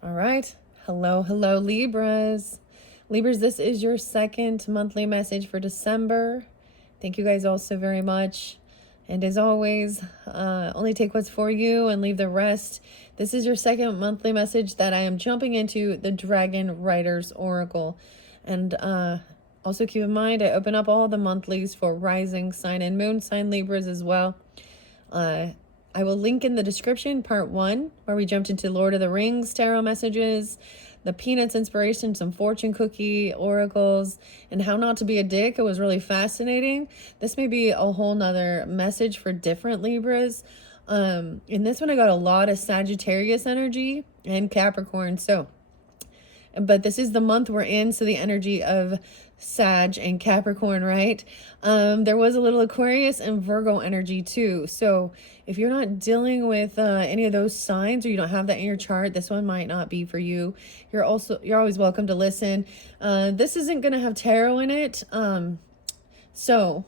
All right. Hello, hello, Libras. Libras, this is your second monthly message for December. Thank you guys all so very much. And as always, only take what's for you and leave the rest. This is your second monthly message that I am jumping into the Dragon Riders Oracle. And also keep in mind, I open up all the monthlies for rising sign and moon sign Libras as well. I will link in the description part 1, where we jumped into Lord of the Rings tarot messages, the Peanuts inspiration, some fortune cookie oracles, and how not to be a dick. It was really fascinating. This may be a whole nother message for different Libras. In this one, I got a lot of Sagittarius energy and Capricorn. But this is the month we're in, so the energy of Sag and Capricorn, right? There was a little Aquarius and Virgo energy too. So if you're not dealing with any of those signs, or you don't have that in your chart, this one might not be for you. You're always welcome to listen. This isn't going to have tarot in it. So,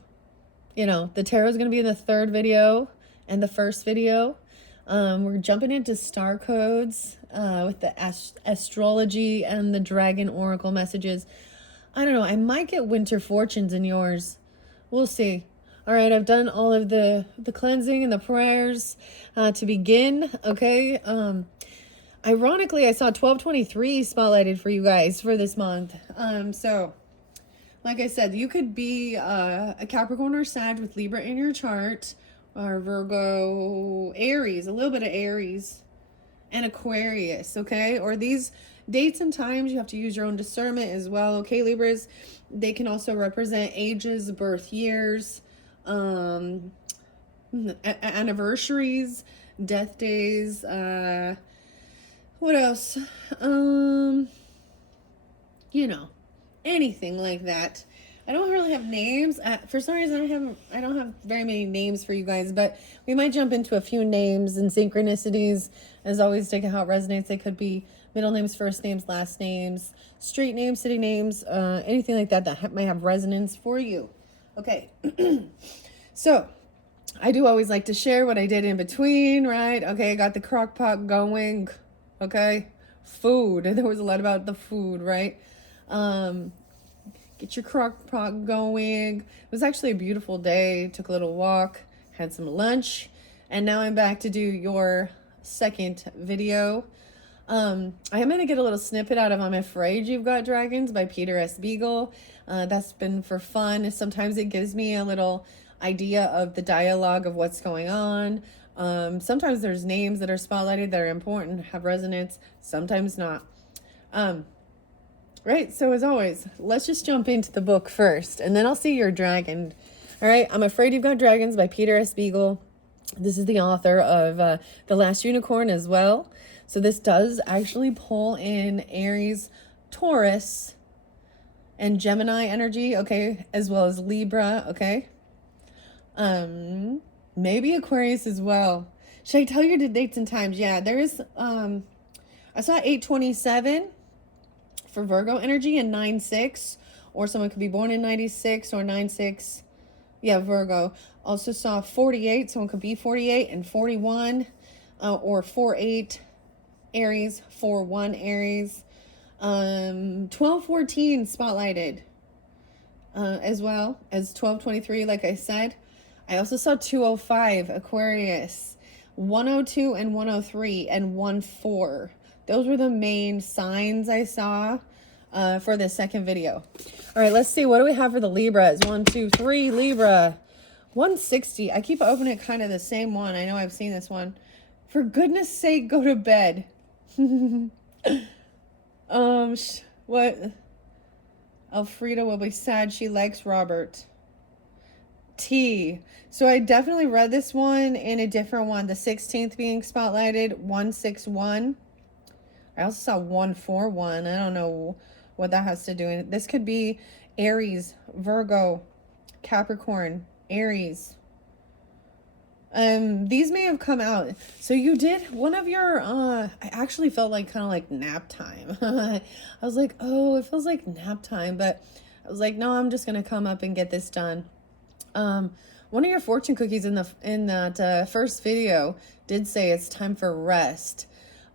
the tarot is going to be in the third video and the first video. We're jumping into star codes with the astrology and the dragon oracle messages. I don't know. I might get winter fortunes in yours. We'll see. All right. I've done all of the cleansing and the prayers to begin. Okay. Ironically, I saw 1223 spotlighted for you guys for this month. So like I said, you could be a Capricorn or Sag with Libra in your chart, or Virgo, Aries, a little bit of Aries, and Aquarius, okay? Or these dates and times, you have to use your own discernment as well, okay, Libras? They can also represent ages, birth years, anniversaries, death days, what else? Anything like that. I don't really have names. For some reason, I don't have very many names for you guys, but we might jump into a few names and synchronicities. As always, take how it resonates. They could be middle names, first names, last names, street names, city names, anything like that might have resonance for you. Okay. So I do always like to share what I did in between, right? Okay, I got the crock pot going. Okay. Food. There was a lot about the food, right? Get your crock pot going. It was actually a beautiful day. Took a little walk, had some lunch, and now I'm back to do your second video. I am going to get a little snippet out of I'm Afraid You've Got Dragons by Peter S. Beagle. That's been for fun. Sometimes it gives me a little idea of the dialogue of what's going on. Sometimes there's names that are spotlighted that are important, have resonance, sometimes not. Right, so as always, let's just jump into the book first, and then I'll see your dragon. All right, I'm Afraid You've Got Dragons by Peter S. Beagle. This is the author of The Last Unicorn as well. So this does actually pull in Aries, Taurus, and Gemini energy, okay, as well as Libra, okay? Maybe Aquarius as well. Should I tell you the dates and times? Yeah, there is, I saw 827 for Virgo energy and 9/6, or someone could be born in 96 or 9/6. Yeah, Virgo. Also saw 48, someone could be 48 and 41, or 48 Aries, 41 Aries. 1214 spotlighted, as well as 1223, like I said. I also saw 205 Aquarius, 102 and 103 and 14. Those were the main signs I saw for the second video. All right, let's see. What do we have for the Libras? 1, 2, 3, Libra. 160. I keep opening kind of the same one. I know I've seen this one. For goodness sake, go to bed. What? Elfrida will be sad. She likes Robert. T. So I definitely read this one in a different one. The 16th being spotlighted. 161. I also saw 141. I don't know what that has to do. And this could be Aries, Virgo, Capricorn, Aries. These may have come out. So you did one of your, I actually felt like kind of like nap time. I was like, oh, it feels like nap time. But I was like, no, I'm just going to come up and get this done. One of your fortune cookies in that first video did say it's time for rest.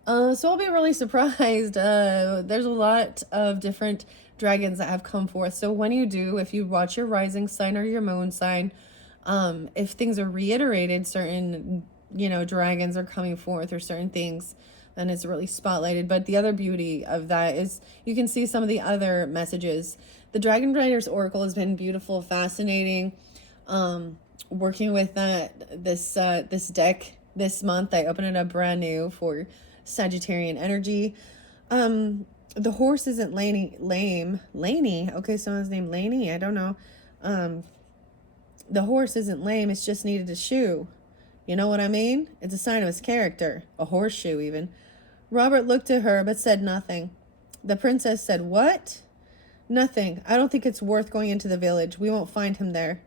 So I'll be really surprised. There's a lot of different dragons that have come forth. So when you do, if you watch your rising sign or your moon sign, if things are reiterated, certain, dragons are coming forth or certain things, then it's really spotlighted. But the other beauty of that is you can see some of the other messages. The Dragon Riders Oracle has been beautiful, fascinating. Working with this deck this month, I opened it up brand new for Sagittarian energy. The horse isn't Laney. Okay, so his name Laney. I don't know. The horse isn't lame. It's just needed a shoe. You know what I mean? It's a sign of his character. A horseshoe, even. Robert looked at her, but said nothing. The princess said, "What?" "Nothing. I don't think it's worth going into the village. We won't find him there.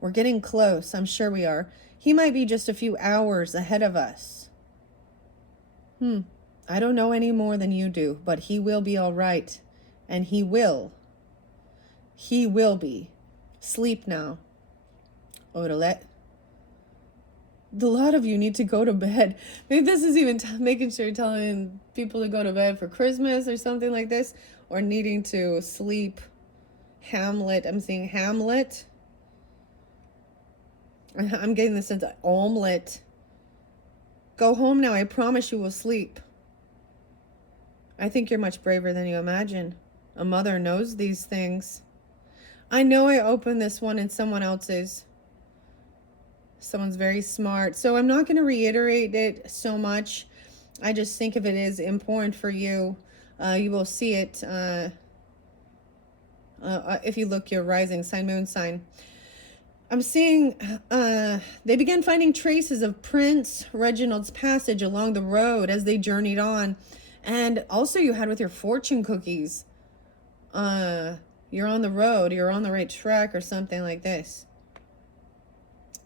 We're getting close. I'm sure we are. He might be just a few hours ahead of us." I don't know any more than you do, but he will be all right. And he will. He will be. Sleep now. Odelet. A lot of you need to go to bed. Maybe this is even making sure you're telling people to go to bed for Christmas or something like this, or needing to sleep. Hamlet. I'm seeing Hamlet. I'm getting the sense of omelet. Go home now. I promise you will sleep. I think you're much braver than you imagine. A mother knows these things. I know I opened this one in someone else's. Someone's very smart. So I'm not going to reiterate it so much. I just think if it is important for you, you will see it if you look your rising sign, moon sign. I'm seeing they began finding traces of Prince Reginald's passage along the road as they journeyed on. And also you had with your fortune cookies. You're on the road. You're on the right track or something like this.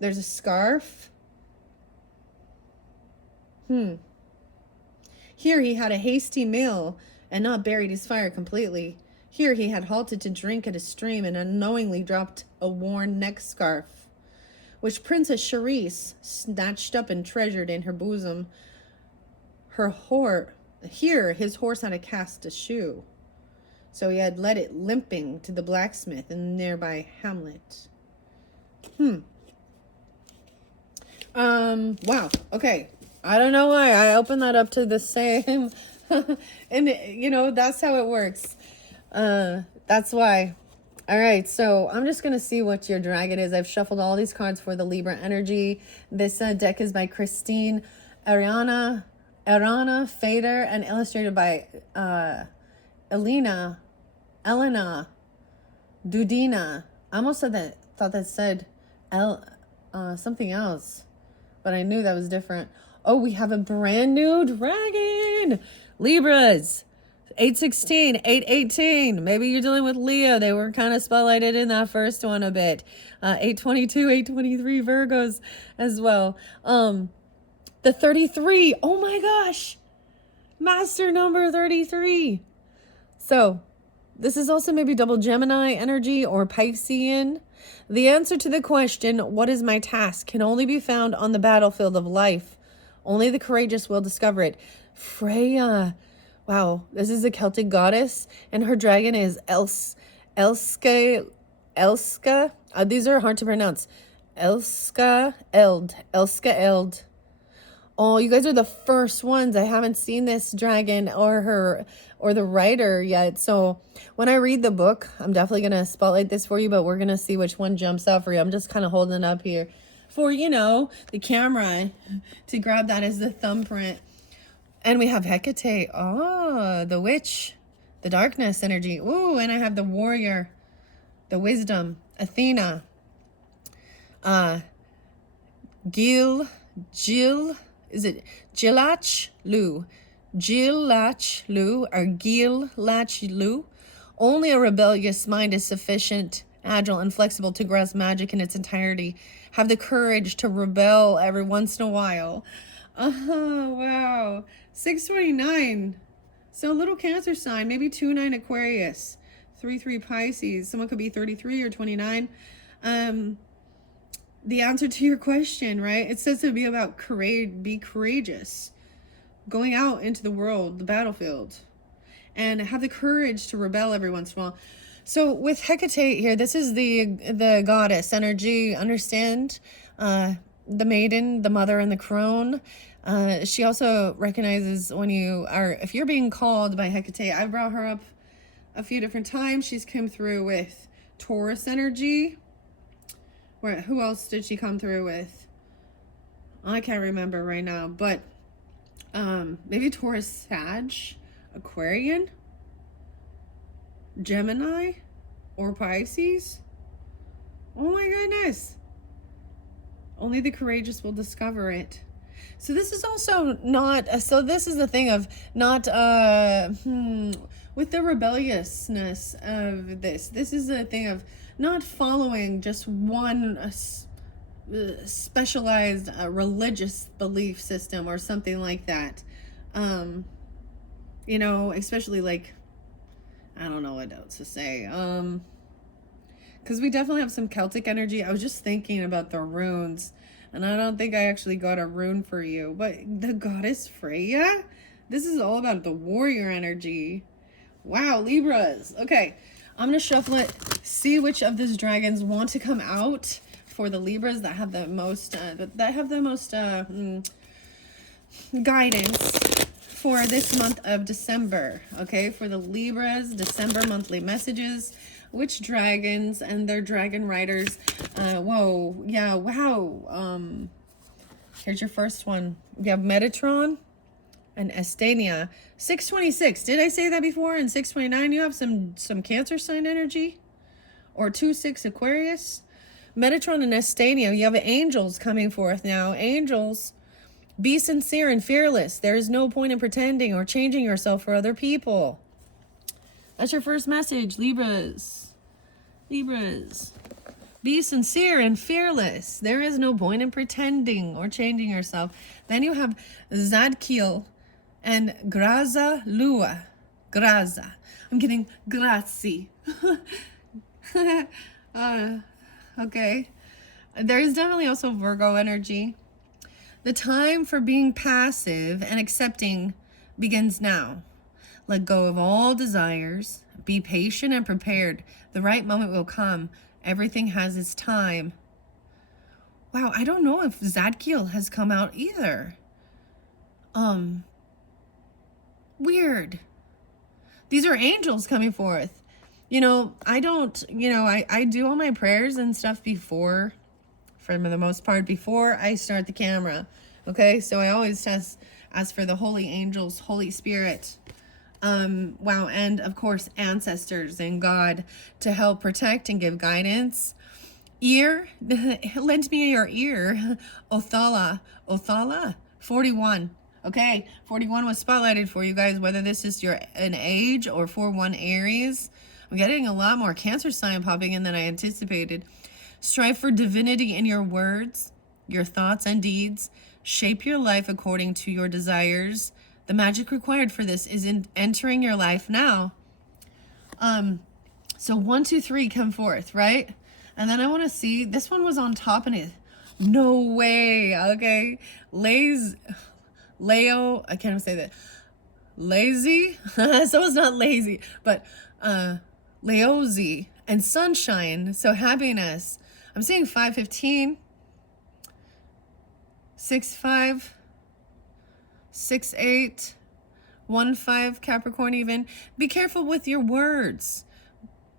There's a scarf. Here he had a hasty meal and not buried his fire completely. Here he had halted to drink at a stream and unknowingly dropped a worn neck scarf, which Princess Charisse snatched up and treasured in her bosom. Here his horse had cast a shoe, so he had led it limping to the blacksmith in nearby hamlet. Wow. Okay. I don't know why I opened that up to the same, and that's how it works. That's why. All right, so I'm just going to see what your dragon is. I've shuffled all these cards for the Libra energy. This deck is by Christine Arana Fader and illustrated by Elena Dudina. I almost thought that said something else, but I knew that was different. Oh, we have a brand new dragon. Libras. 816, 818. Maybe you're dealing with Leo. They were kind of spotlighted in that first one a bit. 822, 823 Virgos as well. The 33. Oh my gosh. Master number 33. So this is also maybe double Gemini energy or Piscean. The answer to the question, what is my task, can only be found on the battlefield of life. Only the courageous will discover it. Freya. Wow, this is a Celtic goddess, and her dragon is Elska. These are hard to pronounce. Elska Eld. Oh, you guys are the first ones. I haven't seen this dragon or the writer yet. So when I read the book, I'm definitely going to spotlight this for you, but we're going to see which one jumps out for you. I'm just kind of holding it up here for, the camera to grab that as the thumbprint. And we have Hecate. Oh, the witch, the darkness energy. Ooh, and I have the warrior, the wisdom, Athena. Jill, is it Gilach Lu? Gilach Lu or Gilach Lu? Only a rebellious mind is sufficient, agile, and flexible to grasp magic in its entirety. Have the courage to rebel every once in a while. Oh, wow. 629. So a little Cancer sign, maybe 2-9 Aquarius, 3-3 Pisces. Someone could be 33 or 29. The answer to your question, right? It says to be about courage, be courageous. going out into the world, the battlefield, and have the courage to rebel every once in a while. So with Hecate here, this is the goddess energy. Understand the maiden, the mother, and the crone. She also recognizes when you are, if you're being called by Hecate. I brought her up a few different times. She's come through with Taurus energy. Where, who else did she come through with? I can't remember right now, but maybe Taurus, Sag, Aquarian, Gemini, or Pisces. Oh my goodness. Only the courageous will discover it. So this is also not, so this is the thing of not, with the rebelliousness of this is the thing of not following just one specialized religious belief system or something like that. You know, especially like, I don't know what else to say. Because we definitely have some Celtic energy. I was just thinking about the runes, and I don't think I actually got a rune for you. But the goddess Freya, this is all about the warrior energy. Wow, Libras. Okay, I'm gonna shuffle it, see which of these dragons want to come out for the Libras that have the most guidance for this month of December. Okay, for the Libras, December monthly messages. Which dragons and their dragon riders? Whoa, yeah, wow. Here's your first one. You have Metatron and Estania. 626. Did I say that before? And 629, you have some Cancer sign energy, or 2-6 Aquarius. Metatron and Estania. You have angels coming forth now. Angels. Be sincere and fearless. There is no point in pretending or changing yourself for other people. That's your first message, Libras. Libras. Be sincere and fearless. There is no point in pretending or changing yourself. Then you have Zadkiel and Graza Lua. Graza. I'm getting grazie. Okay. There is definitely also Virgo energy. The time for being passive and accepting begins now. Let go of all desires. Be patient and prepared. The right moment will come. Everything has its time. Wow, I don't know if Zadkiel has come out either. Weird. These are angels coming forth. You know, I don't, you know, I do all my prayers and stuff before, for the most part, before I start the camera. Okay, so I always ask for the holy angels, Holy Spirit. Wow, and of course ancestors and God to help protect and give guidance. Ear, lend me your ear. Othala 41. Okay, 41 was spotlighted for you guys, whether this is an age or 4-1 Aries. I'm getting a lot more Cancer sign popping in than I anticipated. Strive for divinity in your words, your thoughts and deeds. Shape your life according to your desires. The magic required for this is in entering your life now. So 1, 2, 3 come forth, right? And then I want to see, this one was on top and it, no way, okay? Leo, I can't even say that. Lazy, so it's not lazy, but Leozi and sunshine, so happiness. I'm seeing 515, 6-5, 6-8, 1-5 Capricorn even. Be careful with your words.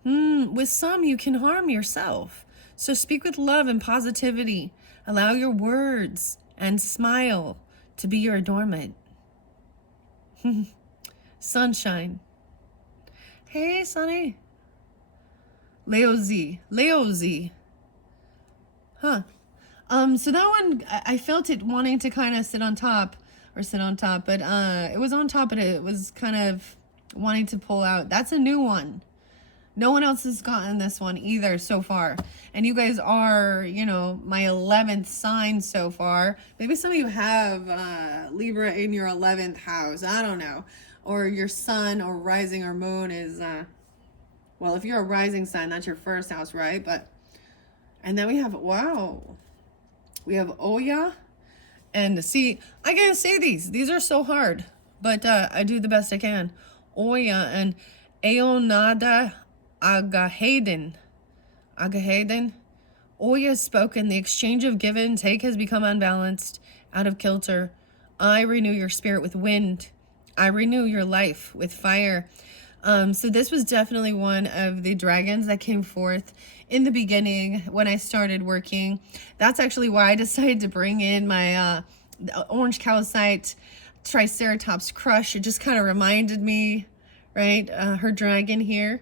With some you can harm yourself. So speak with love and positivity. Allow your words and smile to be your adornment. Sunshine. Hey, Sunny. Leo Z. Huh. So that one, I felt it wanting to kind of sit on top, but it was on top, but it was kind of wanting to pull out. That's a new one. No one else has gotten this one either so far. And you guys are, you know, my 11th sign so far. Maybe some of you have Libra in your 11th house. I don't know. Or your sun or rising or moon is, well, if you're a rising sign, that's your first house, right? But, and then we have, wow. We have Oya And see, I can't say these. These are so hard, but I do the best I can. Oya and Aonada Agahedin. Agahedin. Oya has spoken. The exchange of give and take has become unbalanced, out of kilter. I renew your spirit with wind. I renew your life with fire. So this was definitely one of the dragons that came forth in the beginning when I started working. That's actually why I decided to bring in my orange calcite Triceratops crush. It just kind of reminded me, right, her dragon here.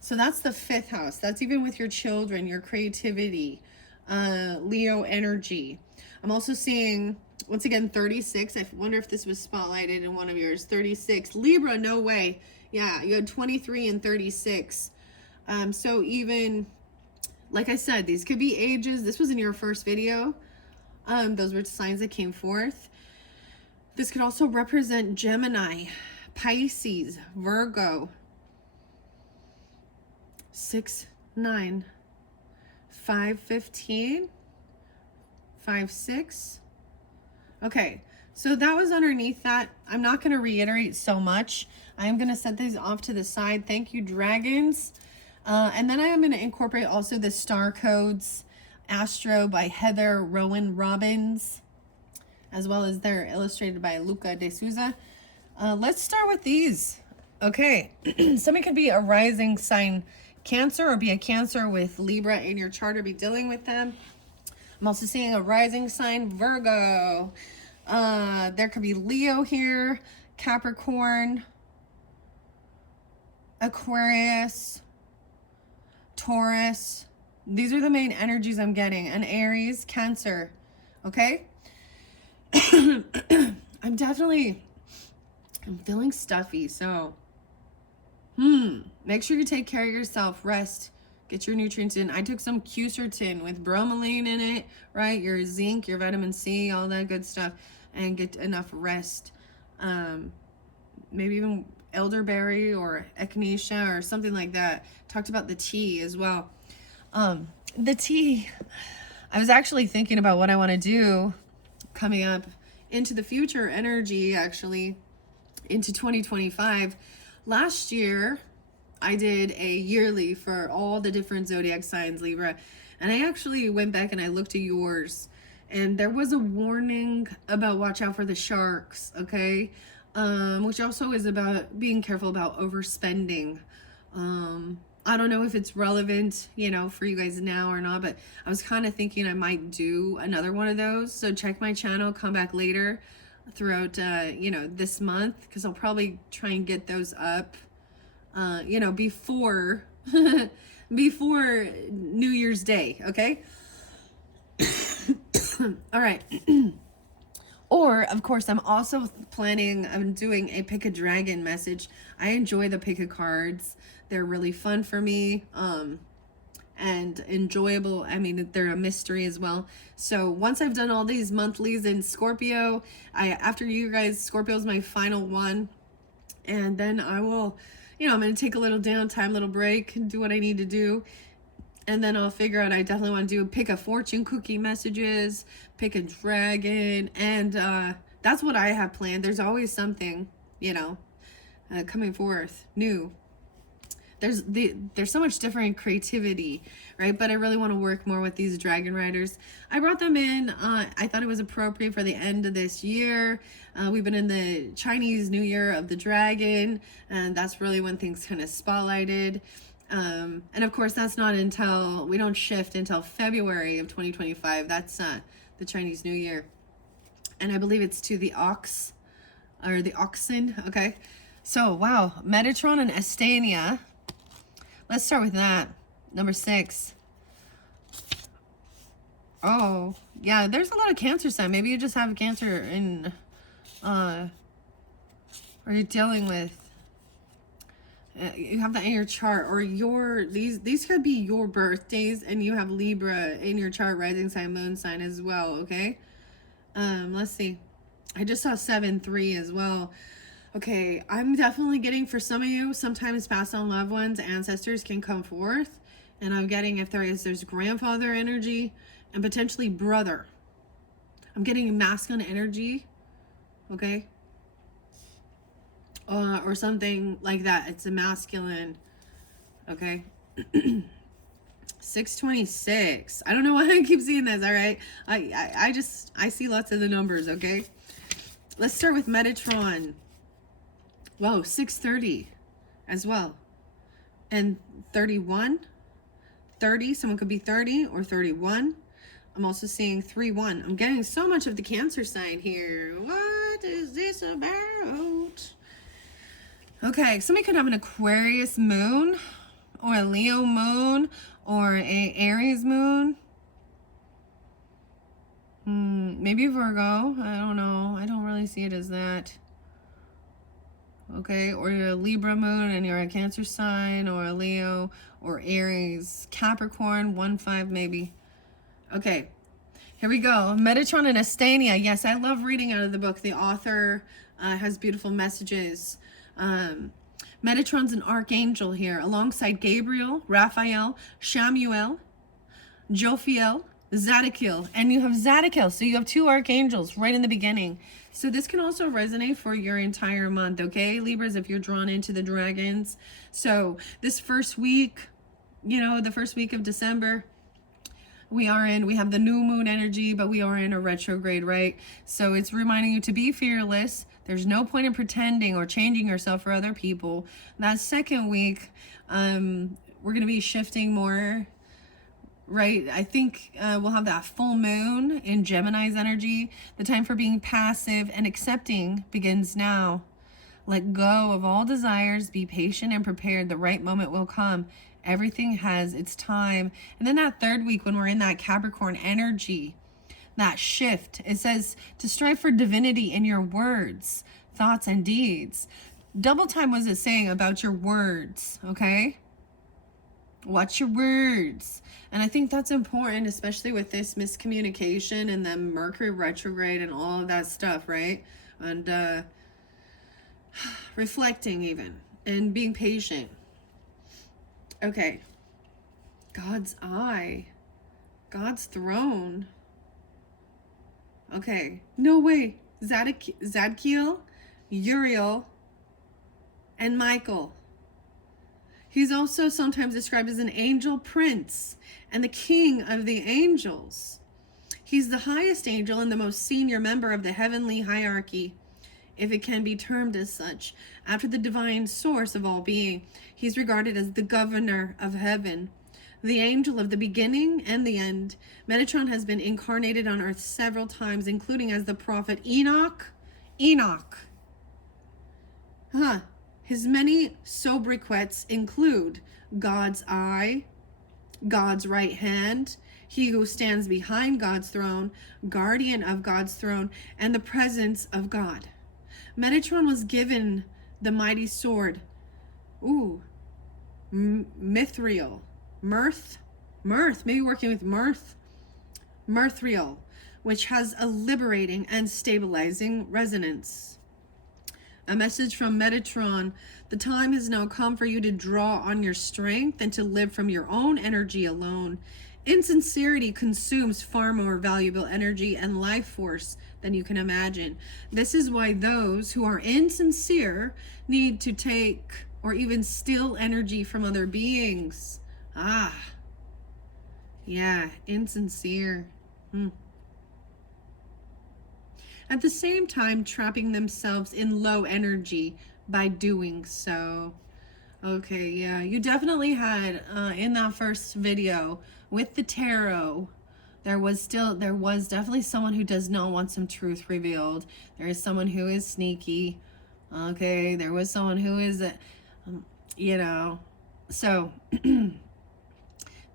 So that's the 5th house. That's even with your children, your creativity, Leo energy. I'm also seeing, once again, 36. I wonder if this was spotlighted in one of yours. 36. Libra, no way. Yeah, you had 23 and 36. So even, like I said, these could be ages. This was in your first video. Those were signs that came forth. This could also represent Gemini, Pisces, Virgo. 6, 9, 5, 15, 5, 6. Okay, so that was underneath that. I'm not going to reiterate so much. I am going to set these off to the side. Thank you, dragons. And then I am going to incorporate also the star codes, Astro by Heather Rowan Robbins, as well as they're illustrated by Luca de Souza. Let's start with these. Okay, somebody could be a rising sign Cancer or be a Cancer with Libra in your chart or be dealing with them. I'm also seeing a rising sign Virgo. There could be Leo here, Capricorn, Aquarius, Taurus. These are the main energies I'm getting. And Aries, Cancer. Okay? I'm feeling stuffy, so make sure you take care of yourself, rest, get your nutrients in. I took some quercetin with bromelain in it, right? Your zinc, your vitamin C, all that good stuff, and get enough rest. Maybe even elderberry or echinacea or something like that. Talked about the tea as well. The tea, I was actually thinking about what I want to do coming up into the future energy, actually into 2025. Last year, I did a yearly for all the different zodiac signs, Libra, and I actually went back and I looked at yours, and there was a warning about watch out for the sharks, okay? Which also is about being careful about overspending. I don't know if it's relevant, you know, for you guys now or not, but I was kind of thinking I might do another one of those. So check my channel, come back later throughout, you know, this month, because I'll probably try and get those up, you know, before, before New Year's Day, okay? All right. Or, of course, I'm also planning on doing a pick a dragon message. I enjoy the pick a cards. They're really fun for me, and enjoyable. I mean, they're a mystery as well. So once I've done all these monthlies in Scorpio, after you guys, Scorpio's my final one. And then I will, you know, I'm going to take a little downtime, little break, and do what I need to do. And then I'll figure out, I definitely want to do pick a fortune cookie messages, pick a dragon, and that's what I have planned. There's always something, you know, coming forth new. There's so much different creativity, right? But I really want to work more with these dragon riders. I brought them in. I thought it was appropriate for the end of this year. We've been in the Chinese New Year of the Dragon, and that's really when things kind of spotlighted. And of course, that's not until, we don't shift until February of 2025. That's the Chinese New Year. And I believe it's to the ox, or the oxen, okay? So, wow, Metatron and Estania. Let's start with that. Number 6. Oh, yeah, there's a lot of Cancer sign. Maybe you just have Cancer in, or you're dealing with, you have that in your chart, or your, these could be your birthdays, and you have Libra in your chart, rising sign, moon sign as well, okay? Let's see. I just saw 7-3 as well. Okay, I'm definitely getting, for some of you, sometimes passed on loved ones, ancestors can come forth. And I'm getting, if there's grandfather energy and potentially brother. I'm getting masculine energy, okay? Or something like that. It's a masculine, okay? 626. I don't know why I keep seeing this, all right? I see lots of the numbers, okay? Let's start with Metatron. Whoa, 630 as well. And 31, 30, someone could be 30 or 31. I'm also seeing 3-1. I'm getting so much of the Cancer sign here. What is this about? Okay, somebody could have an Aquarius moon or a Leo moon or a Aries moon. Maybe Virgo. I don't know. I don't really see it as that. Okay, or you're a Libra moon and you're a Cancer sign, or a Leo or Aries. Capricorn, 1-5 maybe. Okay, here we go. Metatron and Astania. Yes, I love reading out of the book. The author has beautiful messages. Metatron's an archangel here, alongside Gabriel, Raphael, Shamuel, Jophiel, Zadkiel, and you have Zadkiel. So you have 2 archangels right in the beginning. So this can also resonate for your entire month, okay, Libras, if you're drawn into the dragons. So this first week, you know, the first week of December, we have the new moon energy, but we are in a retrograde, right? So it's reminding you to be fearless. There's no point in pretending or changing yourself for other people. That second week, we're going to be shifting more, right? I think we'll have that full moon in Gemini's energy. The time for being passive and accepting begins now. Let go of all desires, be patient and prepared. The right moment will come. Everything has its time. And then that third week, when we're in that Capricorn energy, that shift, it says to strive for divinity in your words, thoughts, and deeds. Double time was it saying about your words, okay? Watch your words. And I think that's important, especially with this miscommunication and then Mercury retrograde and all of that stuff, right? And reflecting even and being patient. Okay. God's eye. God's throne. Okay. No way. Zadkiel, Uriel, and Michael. He's also sometimes described as an angel prince and the king of the angels. He's the highest angel and the most senior member of the heavenly hierarchy, if it can be termed as such. After the divine source of all being, he's regarded as the governor of heaven, the angel of the beginning and the end. Metatron has been incarnated on earth several times, including as the prophet Enoch. His many sobriquets include God's eye, God's right hand, he who stands behind God's throne, guardian of God's throne, and the presence of God. Metatron was given the mighty sword, Mithril, mirth, maybe working with Mirthriel, which has a liberating and stabilizing resonance. A message from Metatron: the time has now come for you to draw on your strength and to live from your own energy alone. Insincerity consumes far more valuable energy and life force than you can imagine. This is why those who are insincere need to take or even steal energy from other beings. Yeah, insincere. At the same time, trapping themselves in low energy by doing so. Okay, yeah, you definitely had in that first video with the tarot, there was definitely someone who does not want some truth revealed. There is someone who is sneaky. Okay, there was someone who is, so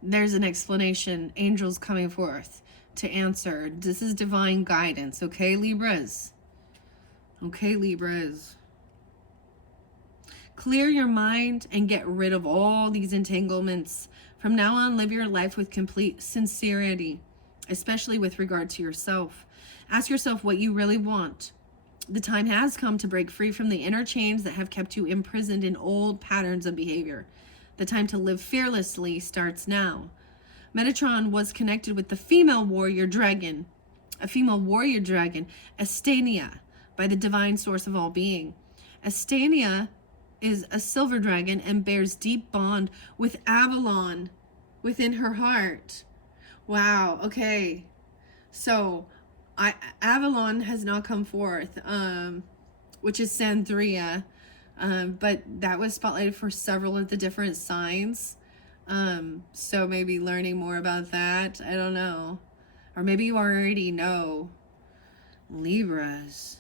there's an explanation. Angels coming forth to answer. This is divine guidance. Okay, Libras. Clear your mind and get rid of all these entanglements. From now on, live your life with complete sincerity, especially with regard to yourself. Ask yourself what you really want. The time has come to break free from the inner chains that have kept you imprisoned in old patterns of behavior. The time to live fearlessly starts now. Metatron was connected with the female warrior dragon, a female warrior dragon, Astania, by the divine source of all being. Astania is a silver dragon and bears deep bond with Avalon within her heart. Wow, okay. So, Avalon has not come forth, which is Sandria, but that was spotlighted for several of the different signs. So maybe learning more about that, I don't know. Or maybe you already know. Libras.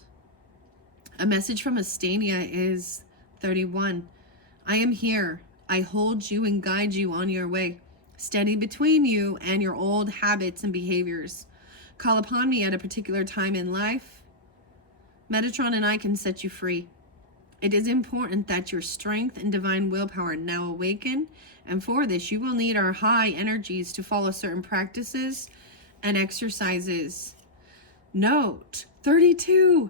A message from Astania is 31. I am here. I hold you and guide you on your way, standing between you and your old habits and behaviors. Call upon me at a particular time in life. Metatron and I can set you free. It is important that your strength and divine willpower now awaken, and for this you will need our high energies to follow certain practices and exercises. Note 32.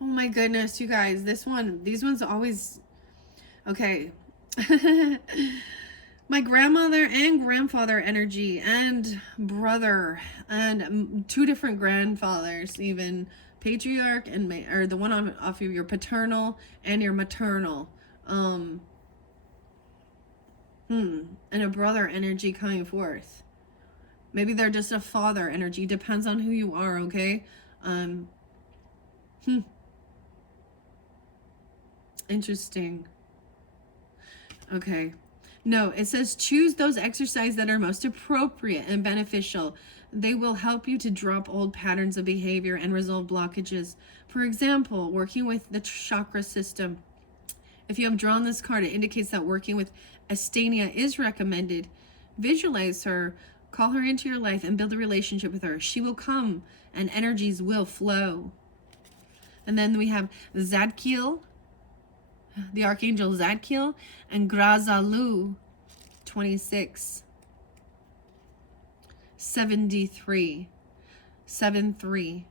Oh my goodness, you guys, these ones always, okay. My grandmother and grandfather energy and brother and two different grandfathers, even patriarch and or the one off of your paternal and your maternal, and a brother energy coming forth. Maybe they're just a father energy, depends on who you are, okay? Interesting. Okay. No, it says choose those exercises that are most appropriate and beneficial. They will help you to drop old patterns of behavior and resolve blockages. For example, working with the chakra system. If you have drawn this card, it indicates that working with Astania is recommended. Visualize her, call her into your life, and build a relationship with her. She will come, and energies will flow. And then we have Zadkiel, the Archangel Zadkiel, and Grazalu, 26, 73, 73,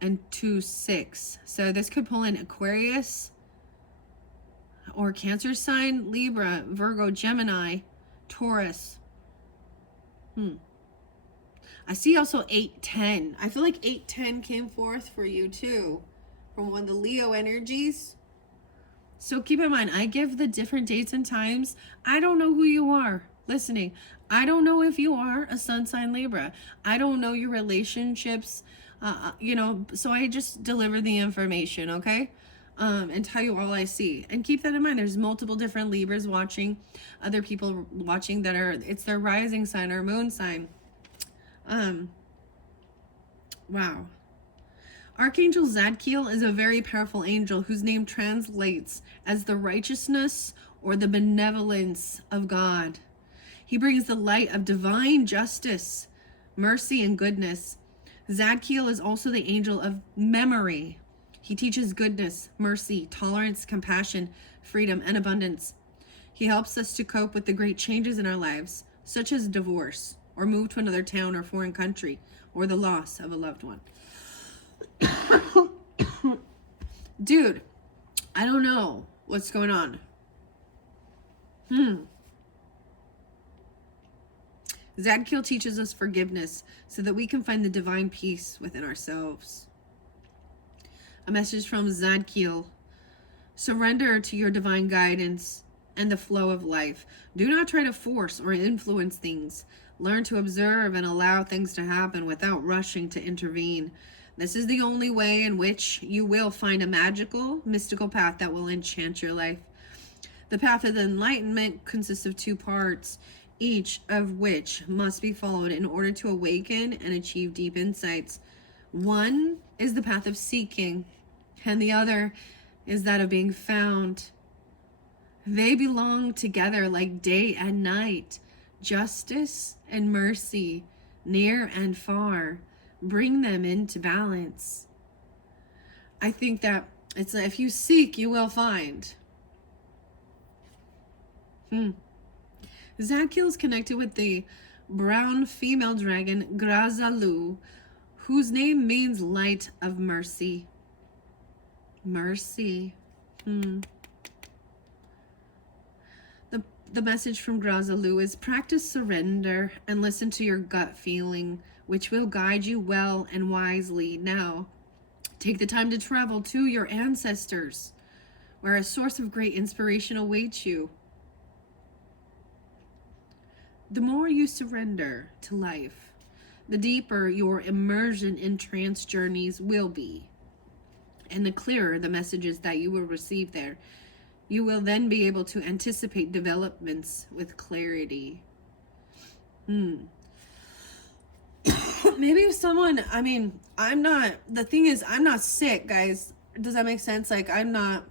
and 26. So this could pull in Aquarius or Cancer sign, Libra, Virgo, Gemini, Taurus. I see also 810. I feel like 810 came forth for you too, from one of the Leo energies. So keep in mind, I give the different dates and times. I don't know who you are listening. I don't know if you are a sun sign Libra. I don't know your relationships, so I just deliver the information, okay? And tell you all I see. And keep that in mind. There's multiple different Libras watching, other people watching that it's their rising sign or moon sign. Wow. Archangel Zadkiel is a very powerful angel whose name translates as the righteousness or the benevolence of God. He brings the light of divine justice, mercy, and goodness. Zadkiel is also the angel of memory. He teaches goodness, mercy, tolerance, compassion, freedom, and abundance. He helps us to cope with the great changes in our lives, such as divorce, or move to another town or foreign country, or the loss of a loved one. Dude, I don't know what's going on. Zadkiel teaches us forgiveness so that we can find the divine peace within ourselves. A message from Zadkiel. Surrender to your divine guidance and the flow of life. Do not try to force or influence things. Learn to observe and allow things to happen without rushing to intervene. This is the only way in which you will find a magical, mystical path that will enchant your life. The path of enlightenment consists of two parts, each of which must be followed in order to awaken and achieve deep insights. One is the path of seeking, and the other is that of being found. They belong together like day and night, justice and mercy, near and far. Bring them into balance. I think that it's if you seek, you will find. Zadkiel is connected with the brown female dragon Grazalu, whose name means light of mercy. Mercy. The message from Grazalu is practice surrender and listen to your gut feeling which will guide you well and wisely. Now, take the time to travel to your ancestors, where a source of great inspiration awaits you. The more you surrender to life, the deeper your immersion in trance journeys will be, and the clearer the messages that you will receive there. You will then be able to anticipate developments with clarity. Maybe if someone, the thing is, I'm not sick, guys. Does that make sense? Like, I'm not,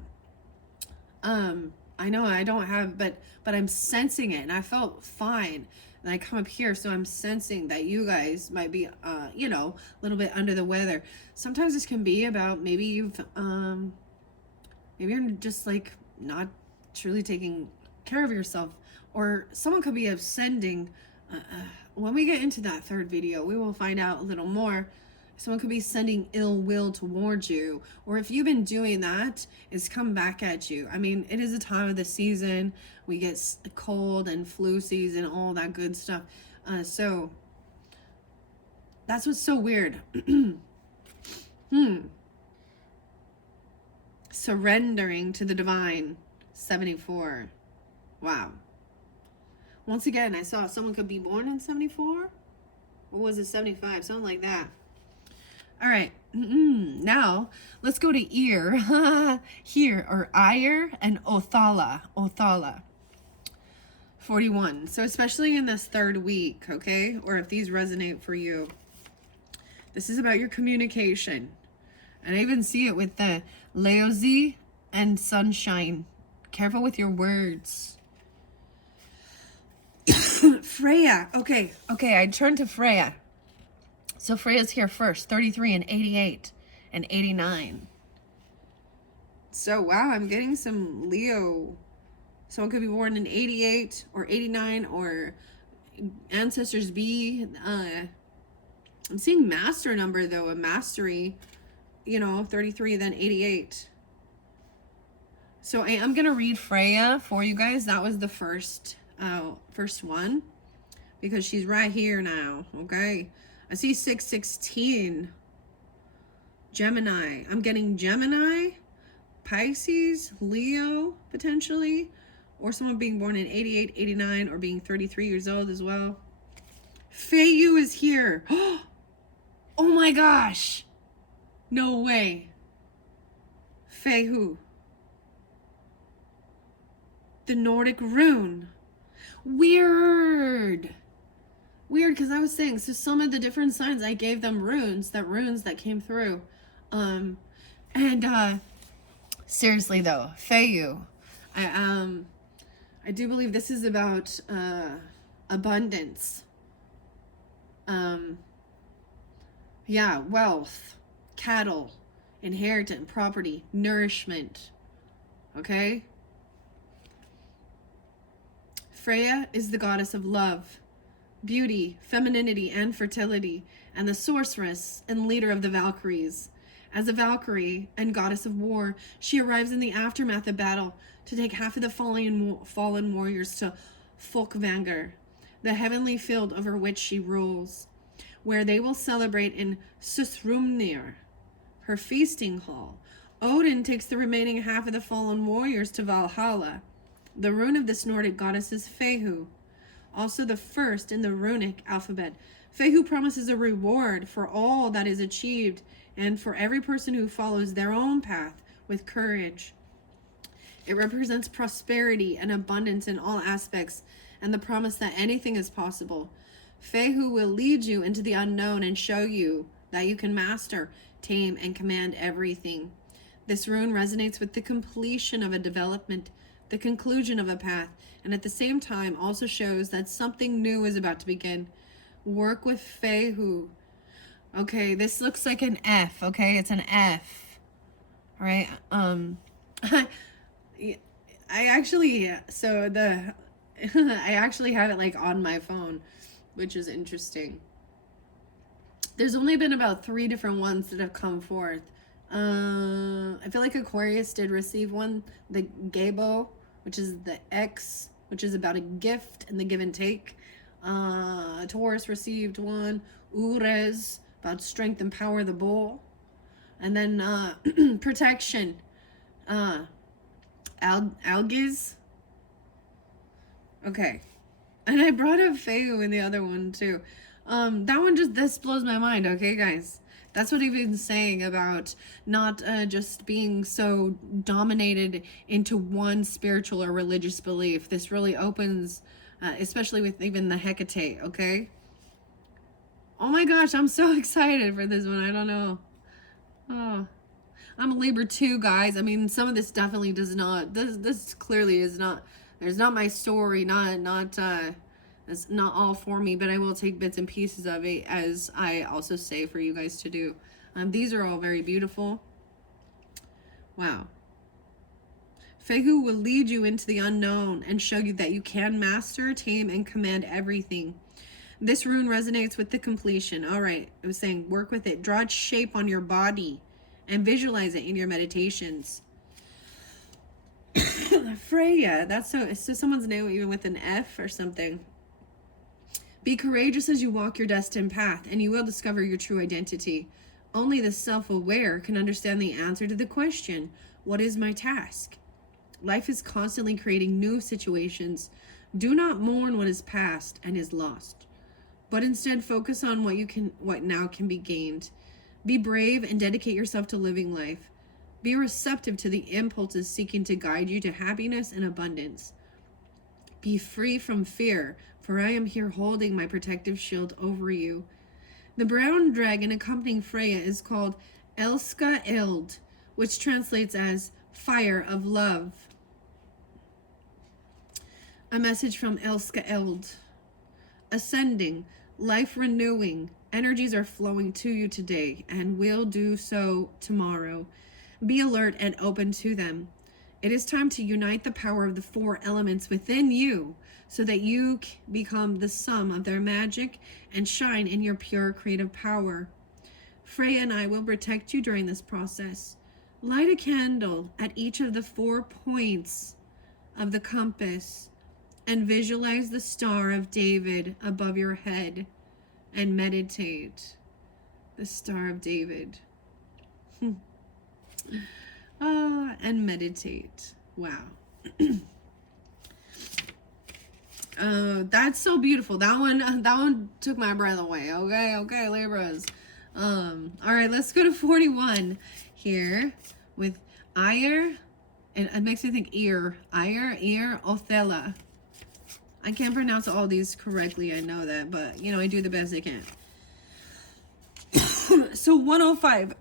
I know I don't have, but I'm sensing it, and I felt fine. And I come up here, so I'm sensing that you guys might be, a little bit under the weather. Sometimes this can be about maybe maybe you're just like not truly taking care of yourself, or someone could be ascending. When we get into that third video, we will find out a little more. Someone could be sending ill will towards you, or if you've been doing that, it's come back at you. I mean, it is a time of the season. We get cold and flu season, all that good stuff. So that's what's so weird. Surrendering to the divine, 74. Wow. Once again, I saw someone could be born in 74. Or was it 75? Something like that. All right. Now, let's go to ear. Here, or ire and othala. Othala. 41. So especially in this third week, okay? Or if these resonate for you. This is about your communication. And I even see it with the Leozi and sunshine. Careful with your words. Freya. Okay, I turned to Freya. So Freya's here first, 33 and 88 and 89. So, wow, I'm getting some Leo. Someone could be born in 88 or 89 or ancestors B. I'm seeing master number, though, a mastery, 33, then 88. So I am going to read Freya for you guys. That was the first one, because she's right here now, okay? I see 616. Gemini. I'm getting Gemini, Pisces, Leo, potentially, or someone being born in 88, 89, or being 33 years old as well. Fehu is here. Oh my gosh. No way. Fehu. The Nordic rune. Weird, because I was saying, so some of the different signs, I gave them runes that came through. Seriously though, Fehu, I do believe this is about abundance. Wealth, cattle, inheritance, property, nourishment. Okay? Freya is the goddess of love, beauty, femininity, and fertility, and the sorceress and leader of the Valkyries. As a Valkyrie and goddess of war, she arrives in the aftermath of battle to take half of the fallen warriors to Folkvanger, the heavenly field over which she rules, where they will celebrate in Susrumnir, her feasting hall. Odin takes the remaining half of the fallen warriors to Valhalla. The rune of this Nordic goddess is Fehu, also the first in the runic alphabet. Fehu promises a reward for all that is achieved and for every person who follows their own path with courage. It represents prosperity and abundance in all aspects and the promise that anything is possible. Fehu will lead you into the unknown and show you that you can master, tame, and command everything. This rune resonates with the completion of a development, the conclusion of a path, and at the same time also shows that something new is about to begin. Work with Fehu. Okay, this looks like an F, okay? It's an F. All right. I actually have it like on my phone, which is interesting. There's only been about 3 different ones that have come forth. I feel like Aquarius did receive one, the Gabo, which is the X, which is about a gift and the give and take. Taurus received one, Ures, about strength and power of the bull. And then protection. Algiz. Okay. And I brought up Fehu in the other one too. That one this blows my mind, okay, guys? That's what he's been saying about not just being so dominated into one spiritual or religious belief. This really opens, especially with even the Hecate, okay? Oh my gosh, I'm so excited for this one. I don't know. Oh, I'm a Libra too, guys. I mean, some of this definitely does not. This clearly is not. There's not my story. It's not all for me, but I will take bits and pieces of it, as I also say for you guys to do. These are all very beautiful. Wow. Fehu will lead you into the unknown and show you that you can master, tame, and command everything. This rune resonates with the completion. All right. I was saying work with it. Draw its shape on your body and visualize it in your meditations. Freya. That's so someone's name even with an F or something. Be courageous as you walk your destined path, and you will discover your true identity. Only the self-aware can understand the answer to the question, what is my task? Life is constantly creating new situations. Do not mourn what is past and is lost, but instead focus on what now can be gained. Be brave and dedicate yourself to living life. Be receptive to the impulses seeking to guide you to happiness and abundance. Be free from fear, for I am here holding my protective shield over you. The brown dragon accompanying Freya is called Elska Eld, which translates as fire of love. A message from Elska Eld. Ascending, life renewing, energies are flowing to you today and will do so tomorrow. Be alert and open to them. It is time to unite the power of the 4 elements within you so that you become the sum of their magic and shine in your pure creative power. Freya and I will protect you during this process. Light a candle at each of the 4 points of the compass and visualize the Star of David above your head and meditate. The Star of David. And meditate. Wow. That's so beautiful. That one took my breath away. Okay, Libras. All right, let's go to 41 here with Ire, and it makes me think ear, Othella. I can't pronounce all these correctly, I know that, but you know, I do the best I can. So 105.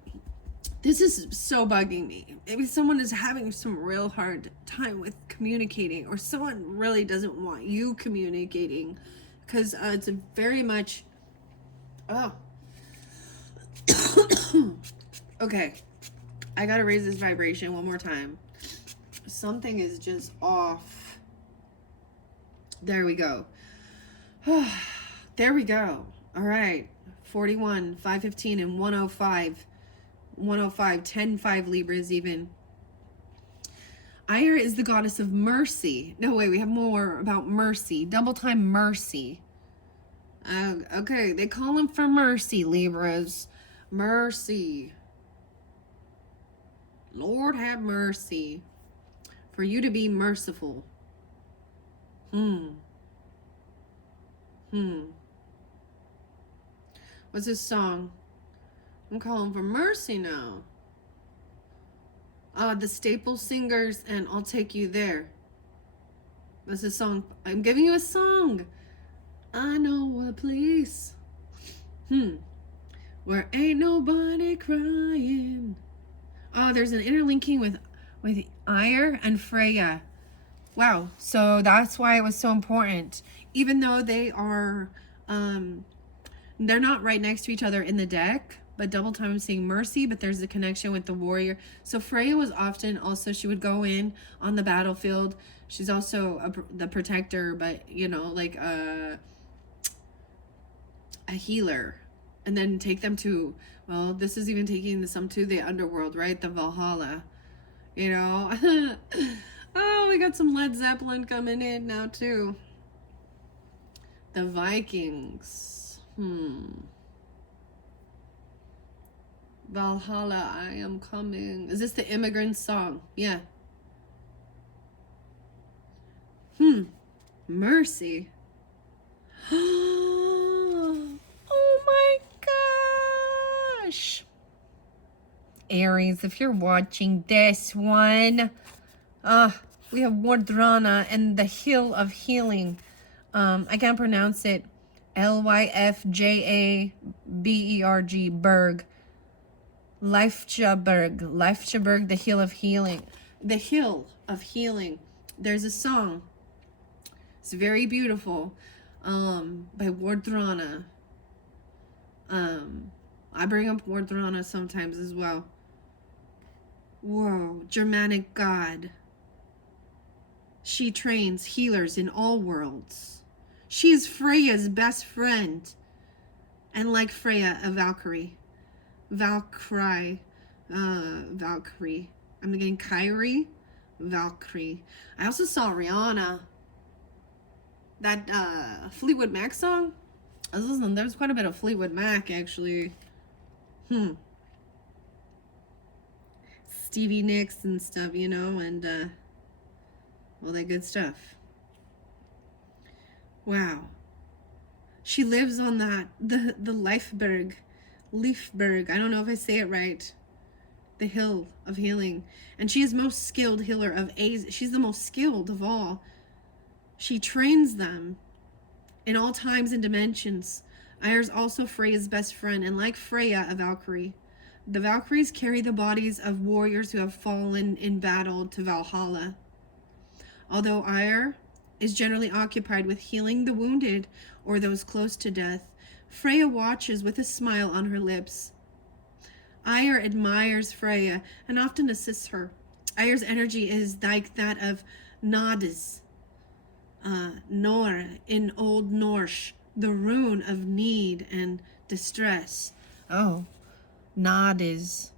This is so bugging me. Maybe someone is having some real hard time with communicating, or someone really doesn't want you communicating, because it's a very much, okay, I gotta raise this vibration one more time. Something is just off. There we go. There we go. All right. 41, 515, and 105. 105, 10-5 Libras even. Ire is the goddess of mercy. No, wait, we have more about mercy. Double time mercy. Okay, they call him for mercy, Libras. Mercy. Lord have mercy. For you to be merciful. What's this song? I'm calling for mercy now. The Staple Singers and I'll Take You There. That's a song. I'm giving you a song. I know a place. Where ain't nobody crying. Oh, there's an interlinking with Ire and Freya. Wow. So that's why it was so important. Even though they are, they're not right next to each other in the deck, but double time I'm seeing mercy, but there's a connection with the warrior. So Freya was often also, she would go in on the battlefield. She's also the protector, but you know, like a healer, and then take them to, well, this is even taking some to the underworld, right? The Valhalla, you know. Oh, we got some Led Zeppelin coming in now too. The Vikings. Valhalla, I am coming. Is this the immigrant song? Yeah. Mercy. Oh my gosh. Aries, if you're watching this one, we have Wardrana and the Hill of Healing. I can't pronounce it. Lyfjaberg, Berg. Leifjaberg, the Hill of Healing. The Hill of Healing. There's a song. It's very beautiful. By Wardrana. I bring up Wardrana sometimes as well. Whoa, Germanic god. She trains healers in all worlds. She is Freya's best friend. And like Freya, a Valkyrie. Valkyrie. I'm getting Kyrie. Valkyrie. I also saw Rihanna. That Fleetwood Mac song. I was listening. There's quite a bit of Fleetwood Mac actually. Stevie Nicks and stuff, you know, and all that good stuff. Wow. She lives on that, the Leifberg, I don't know if I say it right, the Hill of Healing. And she is most skilled healer of A's. She's the most skilled of all. She trains them in all times and dimensions. Ayr is also Freya's best friend, and like Freya, a Valkyrie. The Valkyries carry the bodies of warriors who have fallen in battle to Valhalla. Although Ayr is generally occupied with healing the wounded or those close to death, Freya watches with a smile on her lips. Ayr admires Freya and often assists her. Ayr's energy is like that of Nadis, Nor in Old Norse, the rune of need and distress. Oh, Nod is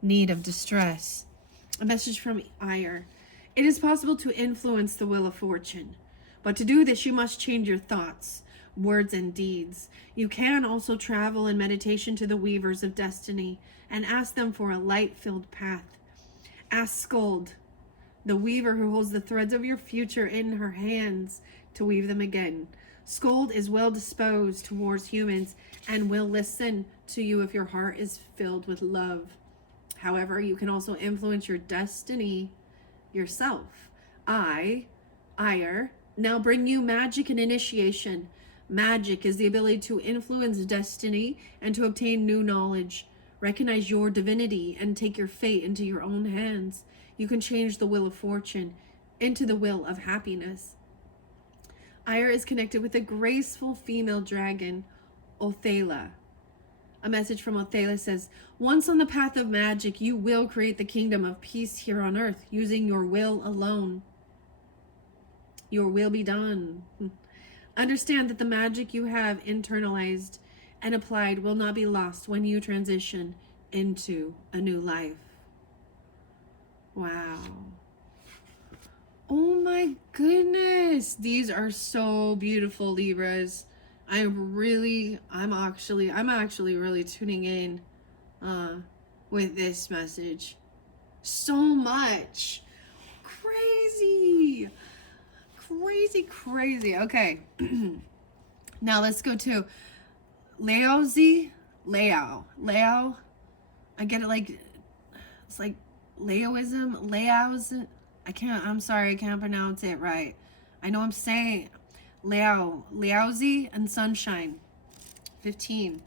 need of distress. A message from Ayr. It is possible to influence the wheel of fortune, but to do this you must change your thoughts, words, and deeds. You can also travel in meditation to the weavers of destiny and ask them for a light-filled path. Ask Skuld, the weaver who holds the threads of your future in her hands, to weave them again. Skuld is well disposed towards humans and will listen to you if your heart is filled with love. However, you can also influence your destiny yourself. I, Ayr, now bring you magic and initiation. Magic is the ability to influence destiny and to obtain new knowledge. Recognize your divinity and take your fate into your own hands. You can change the wheel of fortune into the wheel of happiness. Ayr is connected with a graceful female dragon, Othala. A message from Othala says, once on the path of magic, you will create the kingdom of peace here on earth using your will alone. Your will be done. Understand that the magic you have internalized and applied will not be lost when you transition into a new life. Wow. Oh my goodness. These are so beautiful, Libras. I'm actually really tuning in with this message. So much. Crazy. Okay. Now let's go to Laozi. Lao. I get it like, it's like Laoism. Laoism. I'm sorry, I can't pronounce it right. I know I'm saying Laozi and Sunshine. 15.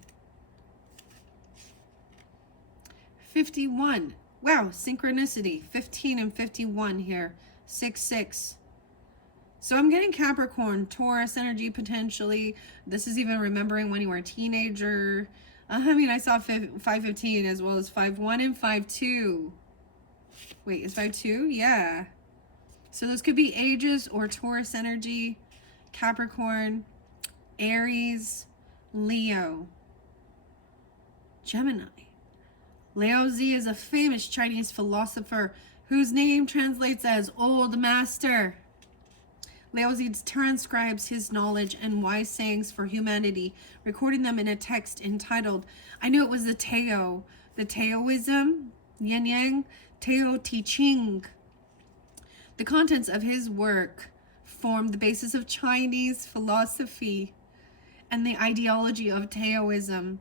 51. Wow, synchronicity. 15 and 51 here. 6. So I'm getting Capricorn, Taurus energy potentially. This is even remembering when you were a teenager. I saw 515 as well as 51 and 52. Wait, is 52? Yeah. So those could be ages or Taurus energy. Capricorn, Aries, Leo, Gemini. Lao Zi is a famous Chinese philosopher whose name translates as Old Master. Laozi transcribes his knowledge and wise sayings for humanity, recording them in a text entitled, I knew it was the Taoism, Yin Yang, Tao Te Ching. The contents of his work form the basis of Chinese philosophy and the ideology of Taoism.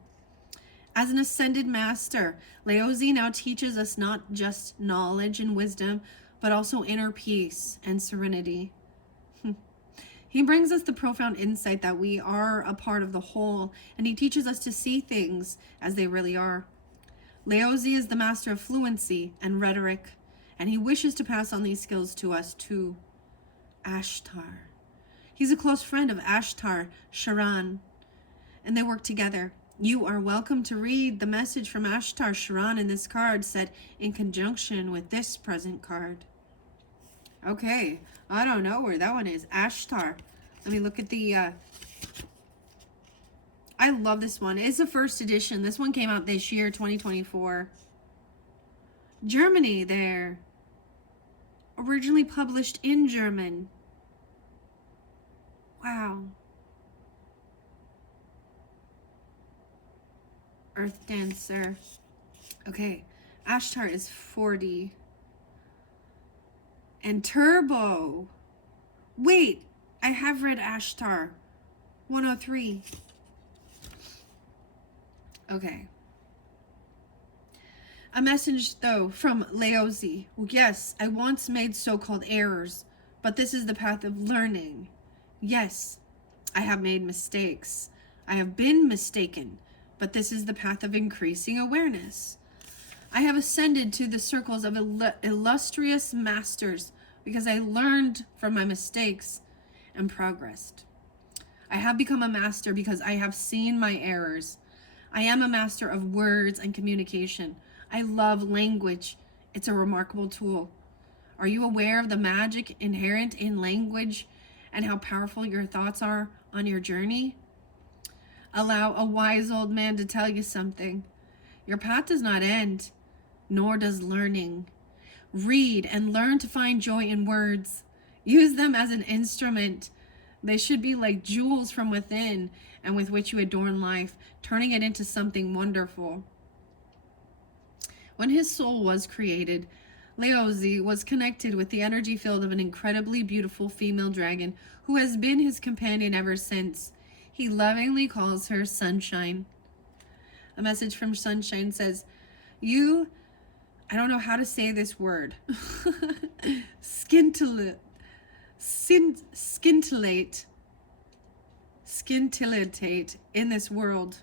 As an ascended master, Laozi now teaches us not just knowledge and wisdom, but also inner peace and serenity. He brings us the profound insight that we are a part of the whole, and he teaches us to see things as they really are. Laozi is the master of fluency and rhetoric, and he wishes to pass on these skills to us too. Ashtar. He's a close friend of Ashtar, Sharan, and they work together. You are welcome to read the message from Ashtar Sharan in this card set in conjunction with this present card. Okay, I don't know where that one is. Ashtar. Let me look at the... I love this one. It's the first edition. This one came out this year, 2024. Germany there. Originally published in German. Wow. Earth Dancer. Okay. Ashtar is 40. And Turbo. Wait, I have read Ashtar 103. Okay. A message, though, from Laozi. Yes, I once made so-called errors, but this is the path of learning. Yes, I have made mistakes. I have been mistaken, but this is the path of increasing awareness. I have ascended to the circles of illustrious masters because I learned from my mistakes and progressed. I have become a master because I have seen my errors. I am a master of words and communication. I love language. It's a remarkable tool. Are you aware of the magic inherent in language and how powerful your thoughts are on your journey? Allow a wise old man to tell you something. Your path does not end, nor does learning. Read and learn to find joy in words. Use them as an instrument. They should be like jewels from within and with which you adorn life, turning it into something wonderful. When his soul was created, Laozi was connected with the energy field of an incredibly beautiful female dragon who has been his companion ever since. He lovingly calls her Sunshine. A message from Sunshine says, I don't know how to say this word. Scintillate in this world.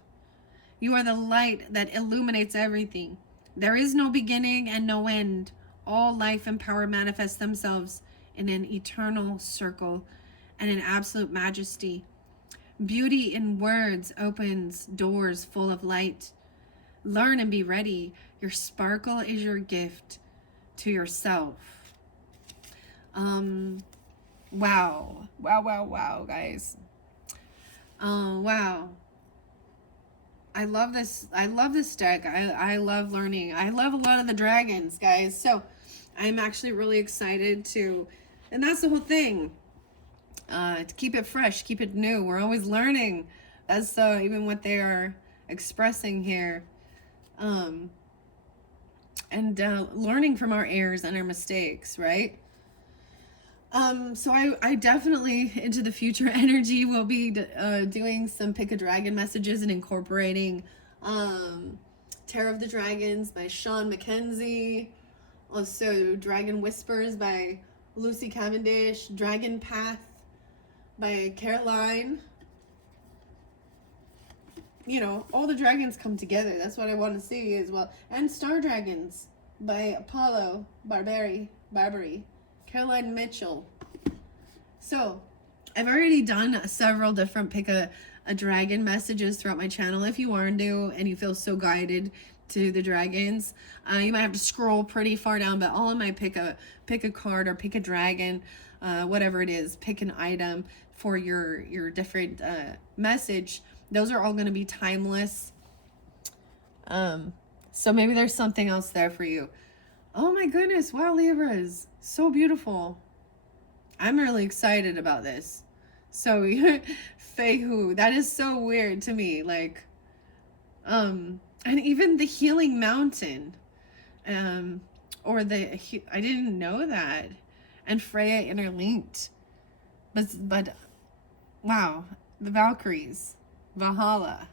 You are the light that illuminates everything. There is no beginning and no end. All life and power manifest themselves in an eternal circle and in absolute majesty. Beauty in words opens doors full of light. Learn and be ready. Your sparkle is your gift to yourself. Wow, guys. Wow. I love this deck. I love learning. I love a lot of the dragons, guys. So I'm actually really excited to, and that's the whole thing. To keep it fresh, keep it new. We're always learning. That's even what they are expressing here. And learning from our errors and our mistakes, right? So I definitely, into the future energy, will be doing some Pick a Dragon messages and incorporating Terror of the Dragons by Sean McKenzie, also Dragon Whispers by Lucy Cavendish, Dragon Path by Caroline. You know, all the dragons come together. That's what I want to see as well. And Star Dragons by Apollo Barbary, Caroline Mitchell. So, I've already done several different Pick a Dragon messages throughout my channel. If you are new and you feel so guided to the dragons, you might have to scroll pretty far down, but all of my pick a card or pick a dragon, whatever it is, pick an item for your different message. Those are all going to be timeless. So maybe there's something else there for you. Oh my goodness. Wow, Libras. So beautiful. I'm really excited about this. So, Fehu, that is so weird to me. Like, and even the healing mountain, or I didn't know that, and Freya interlinked, but wow, the Valkyries, Valhalla.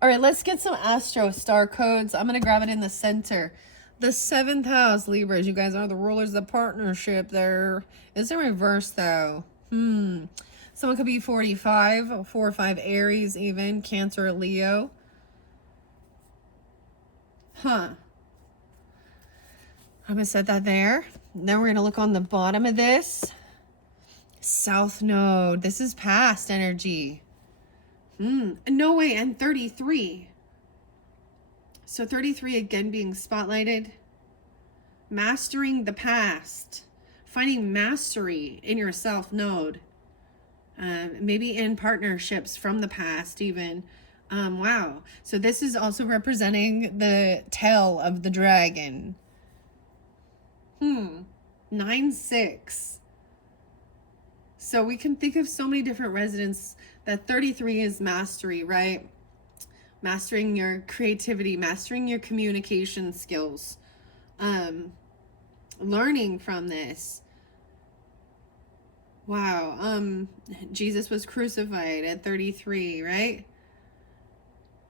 All right, let's get some astro star codes. I'm gonna grab it in the center. The 7th house, Libras. You guys are the rulers of partnership. There is a reverse though. Someone could be 45, 4 or 5 Aries, even Cancer, Leo. I'm gonna set that there. Then we're gonna look on the bottom of this. South node. This is past energy. No way. And 33. So 33 again being spotlighted. Mastering the past. Finding mastery in your South node. Maybe in partnerships from the past even. Wow. So this is also representing the tail of the dragon. 9-6. So we can think of so many different resonances. That 33 is mastery, right? Mastering your creativity, mastering your communication skills. Learning from this. Wow. Jesus was crucified at 33, right?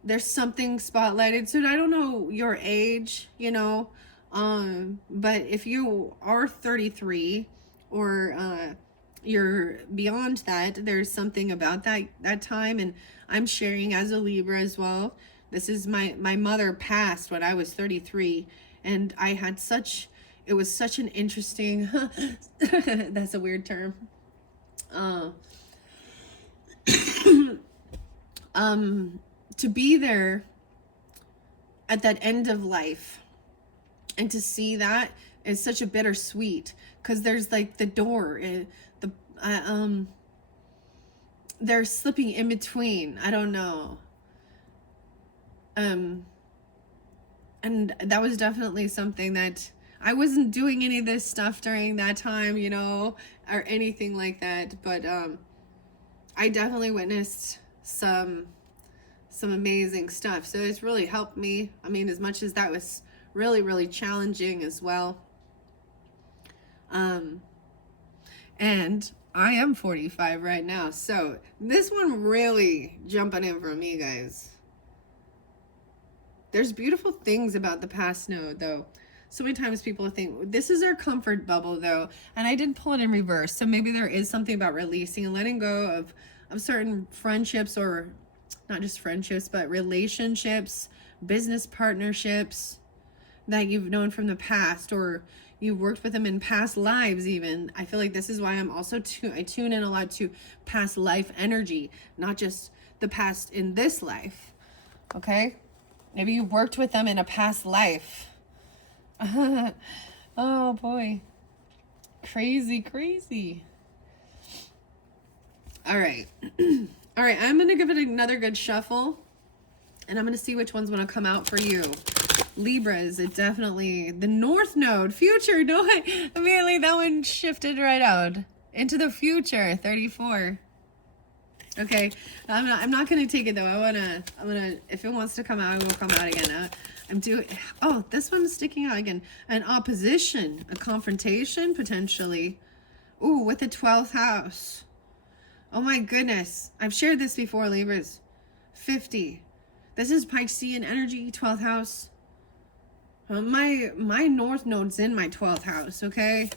There's something spotlighted. So I don't know your age, you know, but if you are 33 or you're beyond that, there's something about that time. And I'm sharing as a Libra as well. This is my mother passed when I was 33, and I had it was such an interesting that's a weird term. To be there at that end of life and to see that is such a bittersweet, because there's like the door, they're slipping in between. I don't know. And that was definitely something that I wasn't doing any of this stuff during that time, you know, or anything like that. But I definitely witnessed some amazing stuff. So it's really helped me. I mean, as much as that was really, really challenging as well. And I am 45 right now. So this one really jumping in for me, guys. There's beautiful things about the past node, though. So many times people think this is our comfort bubble, though. And I did pull it in reverse. So maybe there is something about releasing and letting go of certain friendships, or not just friendships, but relationships, business partnerships that you've known from the past, or you've worked with them in past lives even. I feel like this is why I'm also I tune in a lot to past life energy, not just the past in this life. Okay? Maybe you worked with them in a past life. Oh boy. Crazy, crazy. All right. All right, I'm going to give it another good shuffle, and I'm going to see which one's going to come out for you. Libras, it definitely, the North Node, future, no, immediately that one shifted right out into the future, 34. Okay, I'm not going to take it though. I'm going to, if it wants to come out, it will come out again. Oh, this one's sticking out again. An opposition, a confrontation, potentially. Ooh, with the 12th house. Oh my goodness. I've shared this before, Libras. 50. This is Piscean energy, 12th house. My North Node's in my 12th house, okay?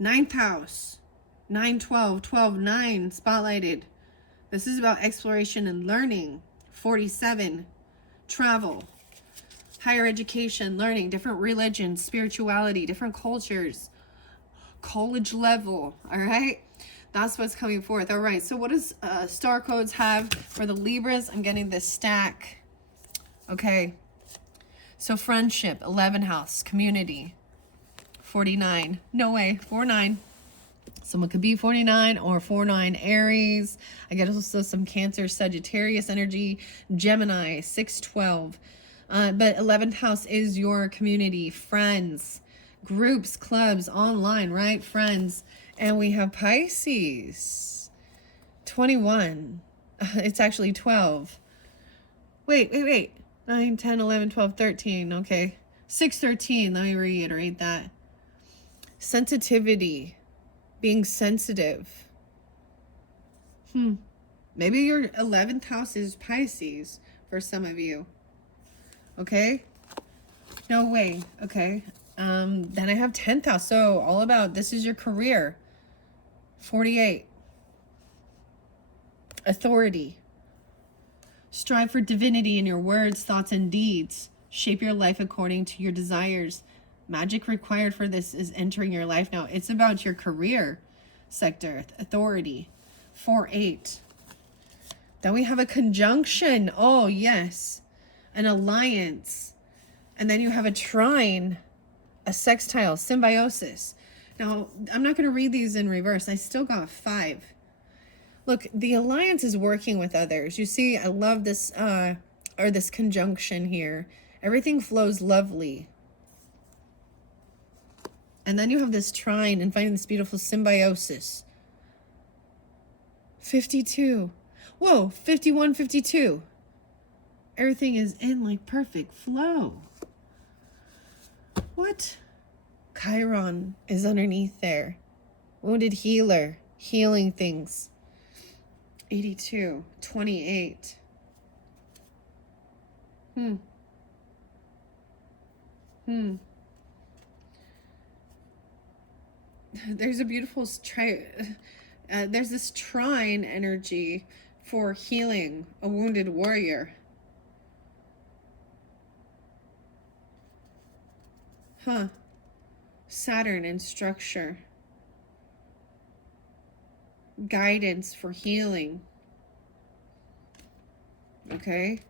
9th house. 9, 12, 12, 9, spotlighted. This is about exploration and learning. 47. Travel. Higher education, learning, different religions, spirituality, different cultures. College level, all right? That's what's coming forth. All right, so what does star codes have for the Libras? I'm getting this stack. Okay. So friendship, 11th house, community, 49. No way, 49. Someone could be 49 or 49 Aries. I get also some Cancer, Sagittarius energy, Gemini, 612. But 11th house is your community, friends, groups, clubs, online, right? Friends. And we have Pisces. 21. It's actually 12. Wait. 9, 10, 11, 12, 13. Okay. 6, 13. Let me reiterate that. Sensitivity. Being sensitive. Maybe your 11th house is Pisces for some of you. Okay? No way. Okay. Then I have 10th house. So all about, this is your career. 48. Authority. Strive for divinity in your words, thoughts, and deeds. Shape your life according to your desires. Magic required for this is entering your life now. It's about your career sector. Authority. 4-8. Then we have a conjunction. Oh, yes. An alliance. And then you have a trine, a sextile, symbiosis. Now, I'm not going to read these in reverse. I still got 5. Look, the alliance is working with others. You see, I love this, or this conjunction here. Everything flows lovely. And then you have this trine and finding this beautiful symbiosis. 52. Whoa, 51, 52. Everything is in like perfect flow. What? Chiron is underneath there. Wounded healer, healing things. 82, 28. There's a beautiful there's this trine energy for healing a wounded warrior. Saturn and structure. Guidance for healing. Okay.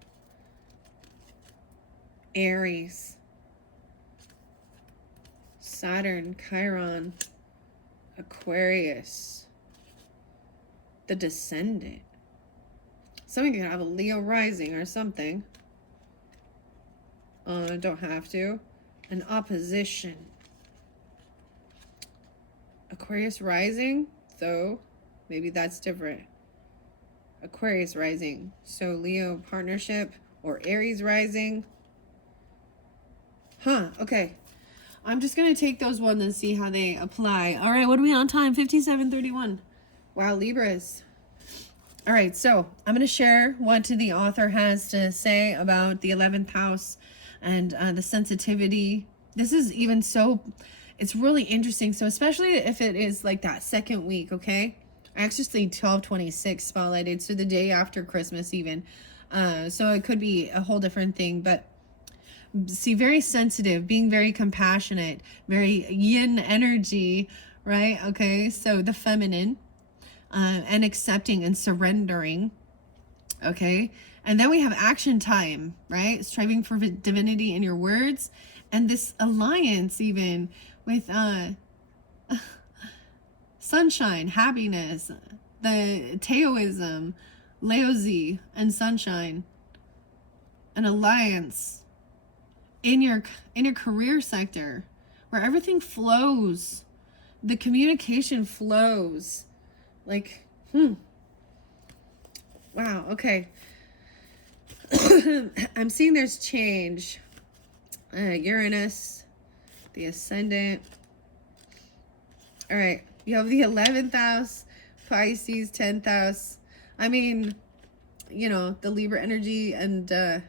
Aries. Saturn, Chiron, Aquarius. The descendant. Somebody could have a Leo rising or something. Don't have to. An opposition. Aquarius rising, though. Maybe that's different. Aquarius rising. So Leo partnership or Aries rising. Okay. I'm just going to take those ones and see how they apply. All right, what are we on time? 57:31. Wow, Libras. All right, so I'm going to share what the author has to say about the 11th house and the sensitivity. This is even so, it's really interesting. So especially if it is like that second week, okay? I actually 12/26 spotlighted, so the day after Christmas even. So it could be a whole different thing, but see, very sensitive, being very compassionate, very yin energy, right? Okay, so the feminine, and accepting and surrendering, okay? And then we have action time, right? Striving for divinity in your words, and this alliance even with sunshine, happiness, the Taoism, Laozi, and sunshine, an alliance in your career sector where everything flows, the communication flows, like wow. Okay. I'm seeing there's change. Uranus, the ascendant. All right, you have the 11th house, Pisces, 10th house. I mean, you know, the Libra energy, and the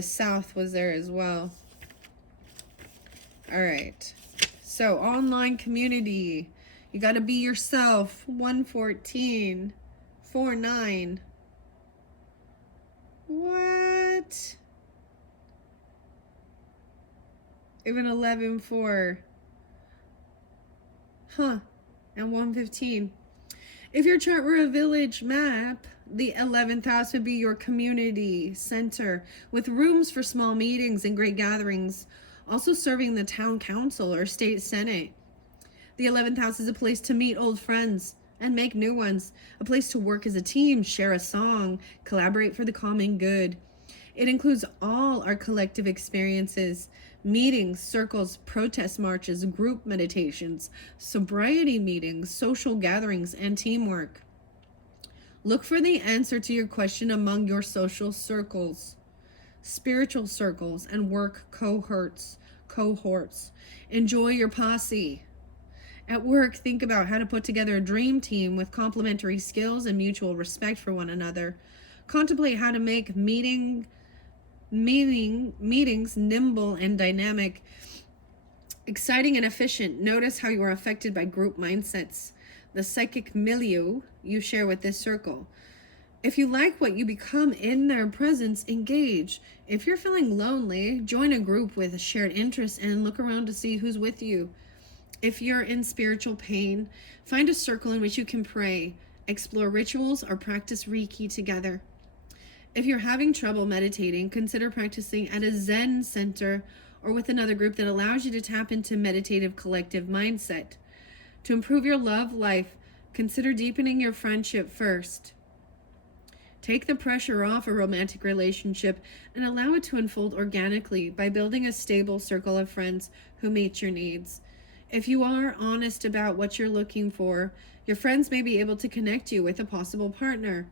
South was there as well. All right. So online community. You got to be yourself. 114. 49. What? Even 11-4. And 115. If your chart were a village map, the 11th house would be your community center with rooms for small meetings and great gatherings, also serving the town council or state senate. The 11th house is a place to meet old friends and make new ones, a place to work as a team, share a song, collaborate for the common good. It includes all our collective experiences, meetings, circles, protest marches, group meditations, sobriety meetings, social gatherings, and teamwork. Look for the answer to your question among your social circles, spiritual circles, and work cohorts. Enjoy your posse. At work, think about how to put together a dream team with complementary skills and mutual respect for one another. Contemplate how to make meetings nimble and dynamic, exciting and efficient. Notice how you are affected by group mindsets, the psychic milieu you share with this circle. If you like what you become in their presence, engage. If you're feeling lonely, join a group with a shared interest and look around to see who's with you. If you're in spiritual pain, find a circle in which you can pray, explore rituals, or practice Reiki together. If you're having trouble meditating, consider practicing at a Zen center or with another group that allows you to tap into meditative collective mindset. To improve your love life, consider deepening your friendship first. Take the pressure off a romantic relationship and allow it to unfold organically by building a stable circle of friends who meet your needs. If you are honest about what you're looking for, your friends may be able to connect you with a possible partner.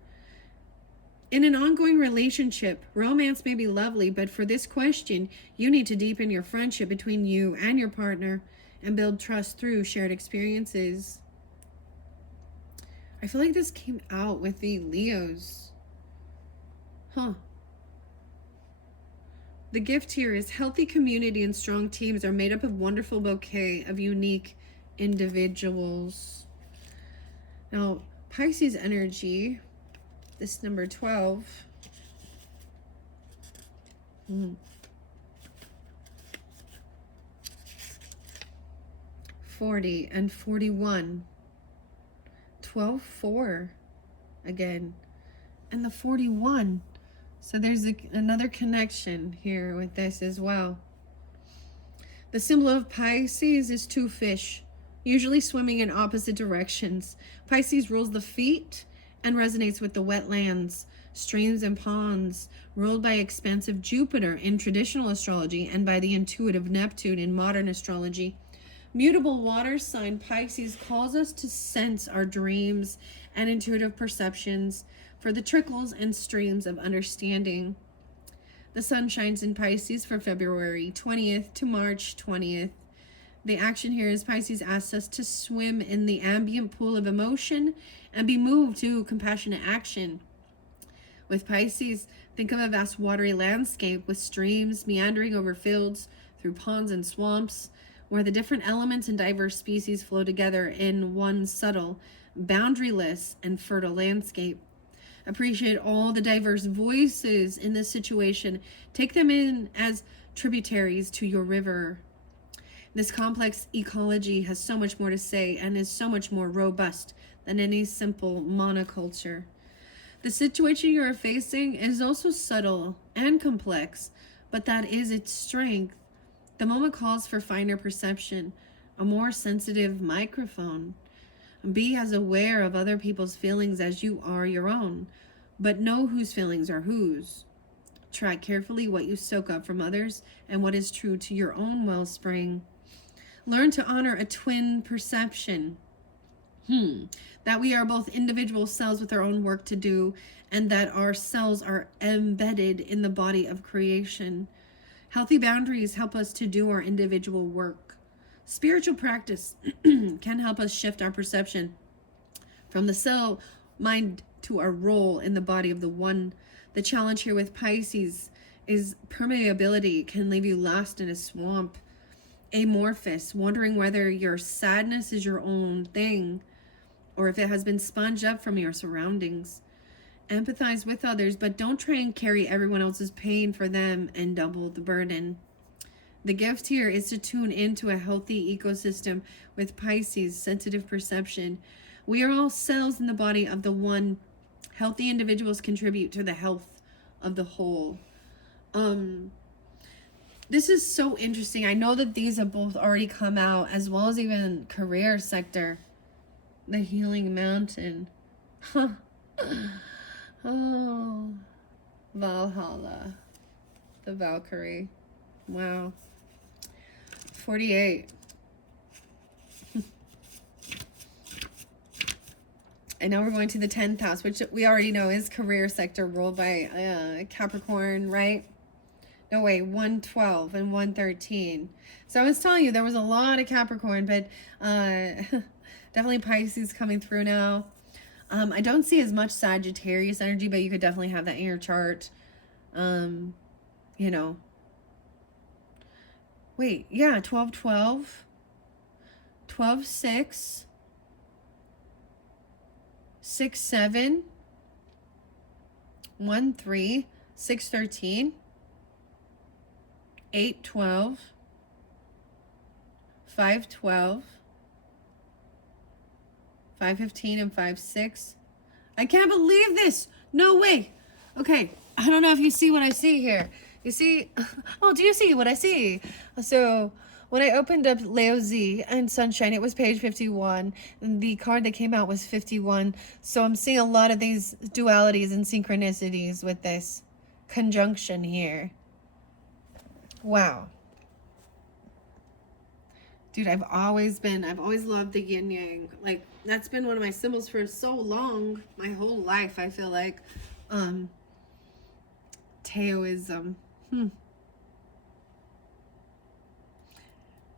In an ongoing relationship, romance may be lovely, but for this question, you need to deepen your friendship between you and your partner and build trust through shared experiences. I feel like this came out with the Leos. The gift here is healthy community and strong teams are made up of wonderful bouquet of unique individuals. Now, Pisces energy, this number 12. 40 and 41. 12-4 again. And the 41. So there's another connection here with this as well. The symbol of Pisces is two fish, usually swimming in opposite directions. Pisces rules the feet and resonates with the wetlands, streams, and ponds, ruled by expansive Jupiter in traditional astrology and by the intuitive Neptune in modern astrology. Mutable water sign Pisces calls us to sense our dreams and intuitive perceptions for the trickles and streams of understanding. The sun shines in Pisces for February 20th to March 20th. The action here is Pisces asks us to swim in the ambient pool of emotion and be moved to compassionate action. With Pisces, think of a vast watery landscape with streams meandering over fields, through ponds and swamps, where the different elements and diverse species flow together in one subtle, boundaryless, and fertile landscape. Appreciate all the diverse voices in this situation. Take them in as tributaries to your river. This complex ecology has so much more to say and is so much more robust than any simple monoculture. The situation you are facing is also subtle and complex, but that is its strength. The moment calls for finer perception, a more sensitive microphone. Be as aware of other people's feelings as you are your own, but know whose feelings are whose. Track carefully what you soak up from others and what is true to your own wellspring. Learn to honor a twin perception. That we are both individual cells with our own work to do, and that our cells are embedded in the body of creation. Healthy boundaries help us to do our individual work. Spiritual practice can help us shift our perception from the cell mind to our role in the body of the one. The challenge here with Pisces is permeability can leave you lost in a swamp. Amorphous, wondering whether your sadness is your own thing or if it has been sponged up from your surroundings. Empathize with others, but don't try and carry everyone else's pain for them and double the burden. The gift here is to tune into a healthy ecosystem with Pisces, sensitive perception. We are all cells in the body of the one. Healthy individuals contribute to the health of the whole. This is so interesting. I know that these have both already come out, as well as even career sector. The Healing Mountain. Oh, Valhalla. The Valkyrie. Wow. 48. And now we're going to the 10th house, which we already know is career sector ruled by Capricorn, right? No, wait, 112 and 113. So I was telling you there was a lot of Capricorn, but definitely Pisces coming through now. I don't see as much Sagittarius energy, but you could definitely have that in your chart. You know. Wait, yeah, 12-12, 12-6, 6-7, 1-3, 6-13, 8-12, 5-12, 5-15, and 5-6. I can't believe this. No way. Okay, I don't know if you see what I see here. You see? Oh, do you see what I see? So when I opened up Leo Z and Sunshine, it was page 51. The card that came out was 51. So I'm seeing a lot of these dualities and synchronicities with this conjunction here. Wow. Dude, I've always loved the yin yang. Like, that's been one of my symbols for so long. My whole life, I feel like. Taoism.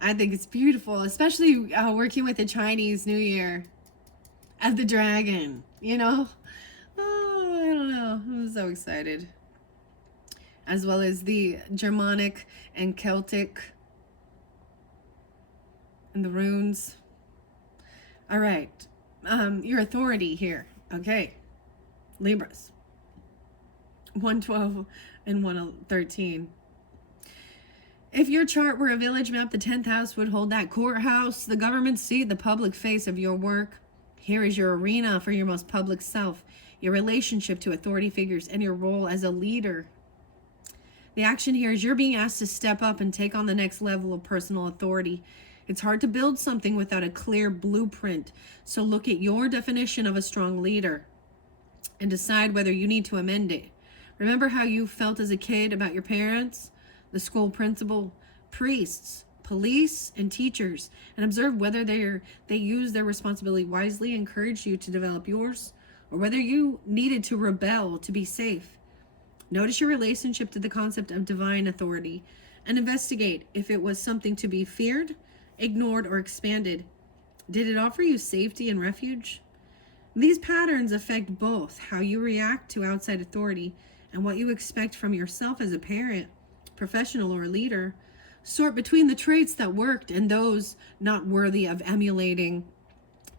I think it's beautiful, especially working with the Chinese New Year as the dragon, you know? Oh, I don't know. I'm so excited. As well as the Germanic and Celtic and the runes. All right. Your authority here. Okay. Libras. 112 and 113. If your chart were a village map, the 10th house would hold that courthouse, the government seat, the public face of your work. Here is your arena for your most public self, your relationship to authority figures, and your role as a leader. The action here is you're being asked to step up and take on the next level of personal authority. It's hard to build something without a clear blueprint, so look at your definition of a strong leader and decide whether you need to amend it. Remember how you felt as a kid about your parents, the school principal, priests, police, and teachers, and observe whether they use their responsibility wisely, encourage you to develop yours, or whether you needed to rebel to be safe. Notice your relationship to the concept of divine authority and investigate if it was something to be feared, ignored, or expanded. Did it offer you safety and refuge? These patterns affect both how you react to outside authority and what you expect from yourself as a parent, professional, or leader. Sort between the traits that worked and those not worthy of emulating.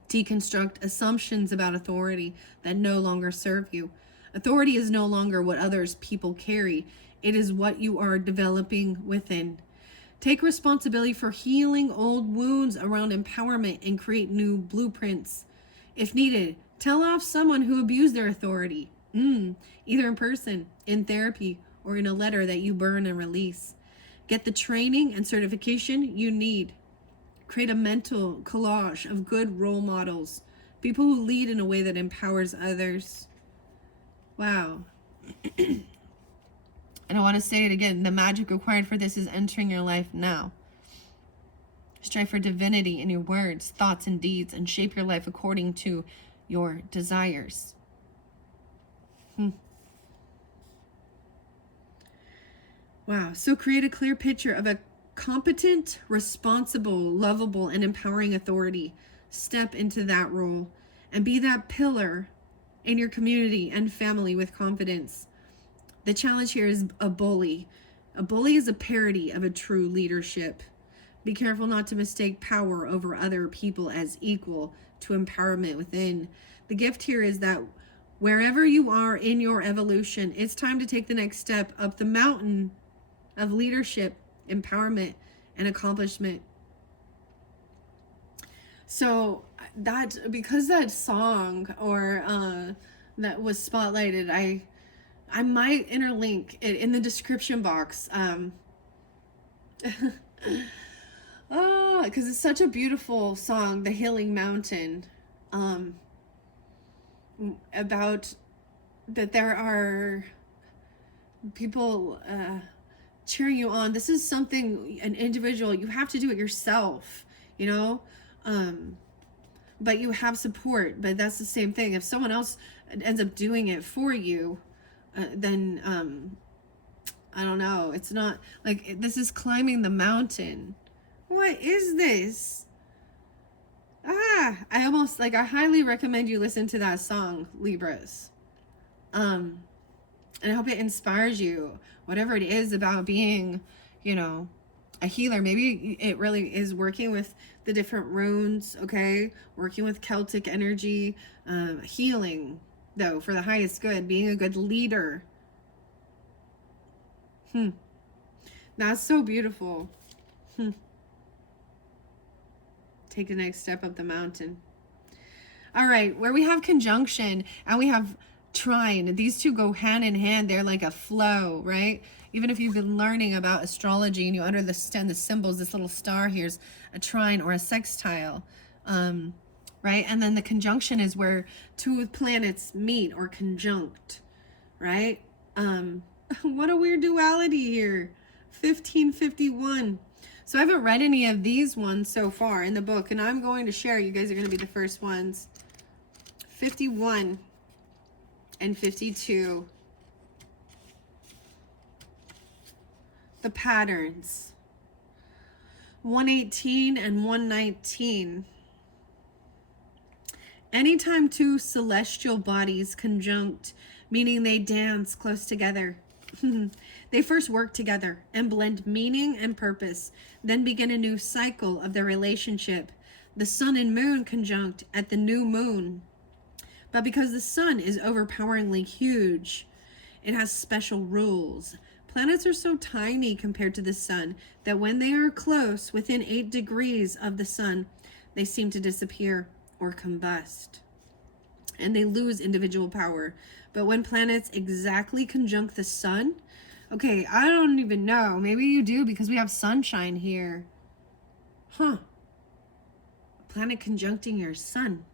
Deconstruct assumptions about authority that no longer serve you. Authority is no longer what others people carry. It is what you are developing within. Take responsibility for healing old wounds around empowerment and create new blueprints. If needed, tell off someone who abused their authority. Either in person, in therapy, or in a letter that you burn and release. Get the training and certification you need. Create a mental collage of good role models, people who lead in a way that empowers others. Wow. And I want to say it again, the magic required for this is entering your life now. Strive for divinity in your words, thoughts, and deeds, and shape your life according to your desires. Wow. So create a clear picture of a competent, responsible, lovable, and empowering authority. Step into that role and be that pillar in your community and family with confidence. The challenge here is a bully. A bully is a parody of a true leadership. Be careful not to mistake power over other people as equal to empowerment within. The gift here is that wherever you are in your evolution, it's time to take the next step up the mountain of leadership, empowerment, and accomplishment. So that, because that song or that was spotlighted, I might interlink it in the description box. Because it's such a beautiful song, The Healing Mountain, about that there are people cheering you on. This is something, an individual, you have to do it yourself, you know? But you have support. But that's the same thing. If someone else ends up doing it for you, then I don't know. It's not like, this is climbing the mountain. What is this? I almost, like, I highly recommend you listen to that song, Libras. And I hope it inspires you, whatever it is about being, you know, a healer. Maybe it really is working with the different runes, okay? Working with Celtic energy, healing, though, for the highest good, being a good leader. That's so beautiful. Take the next step up the mountain. All right, where we have conjunction and we have trine, these two go hand in hand. They're like a flow, right? Even if you've been learning about astrology and you understand the symbols, this little star here's a trine or a sextile, right? And then the conjunction is where two planets meet or conjunct, right? What a weird duality here. 1551. So I haven't read any of these ones so far in the book, and I'm going to share. You guys are going to be the first ones. 51 and 52. The patterns. 118 and 119. Anytime two celestial bodies conjunct, meaning they dance close together, they first work together and blend meaning and purpose, then begin a new cycle of their relationship. The sun and moon conjunct at the new moon. But because the sun is overpoweringly huge, it has special rules. Planets are so tiny compared to the sun that when they are close, within 8 degrees of the sun, they seem to disappear or combust, and they lose individual power. But when planets exactly conjunct the sun, okay, I don't even know. Maybe you do because we have sunshine here. A planet conjuncting your sun.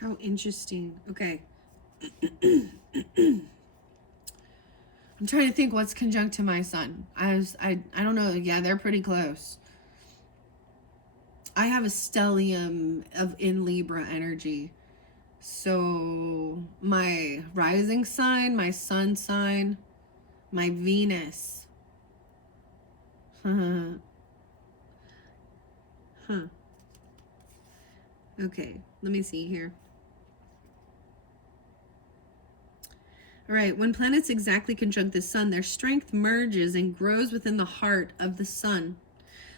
How interesting. Okay. I'm trying to think what's conjunct to my sun. I don't know. Yeah, they're pretty close. I have a stellium in Libra energy. So my rising sign, my sun sign, my Venus. Okay, let me see here. All right, when planets exactly conjunct the sun, their strength merges and grows within the heart of the sun.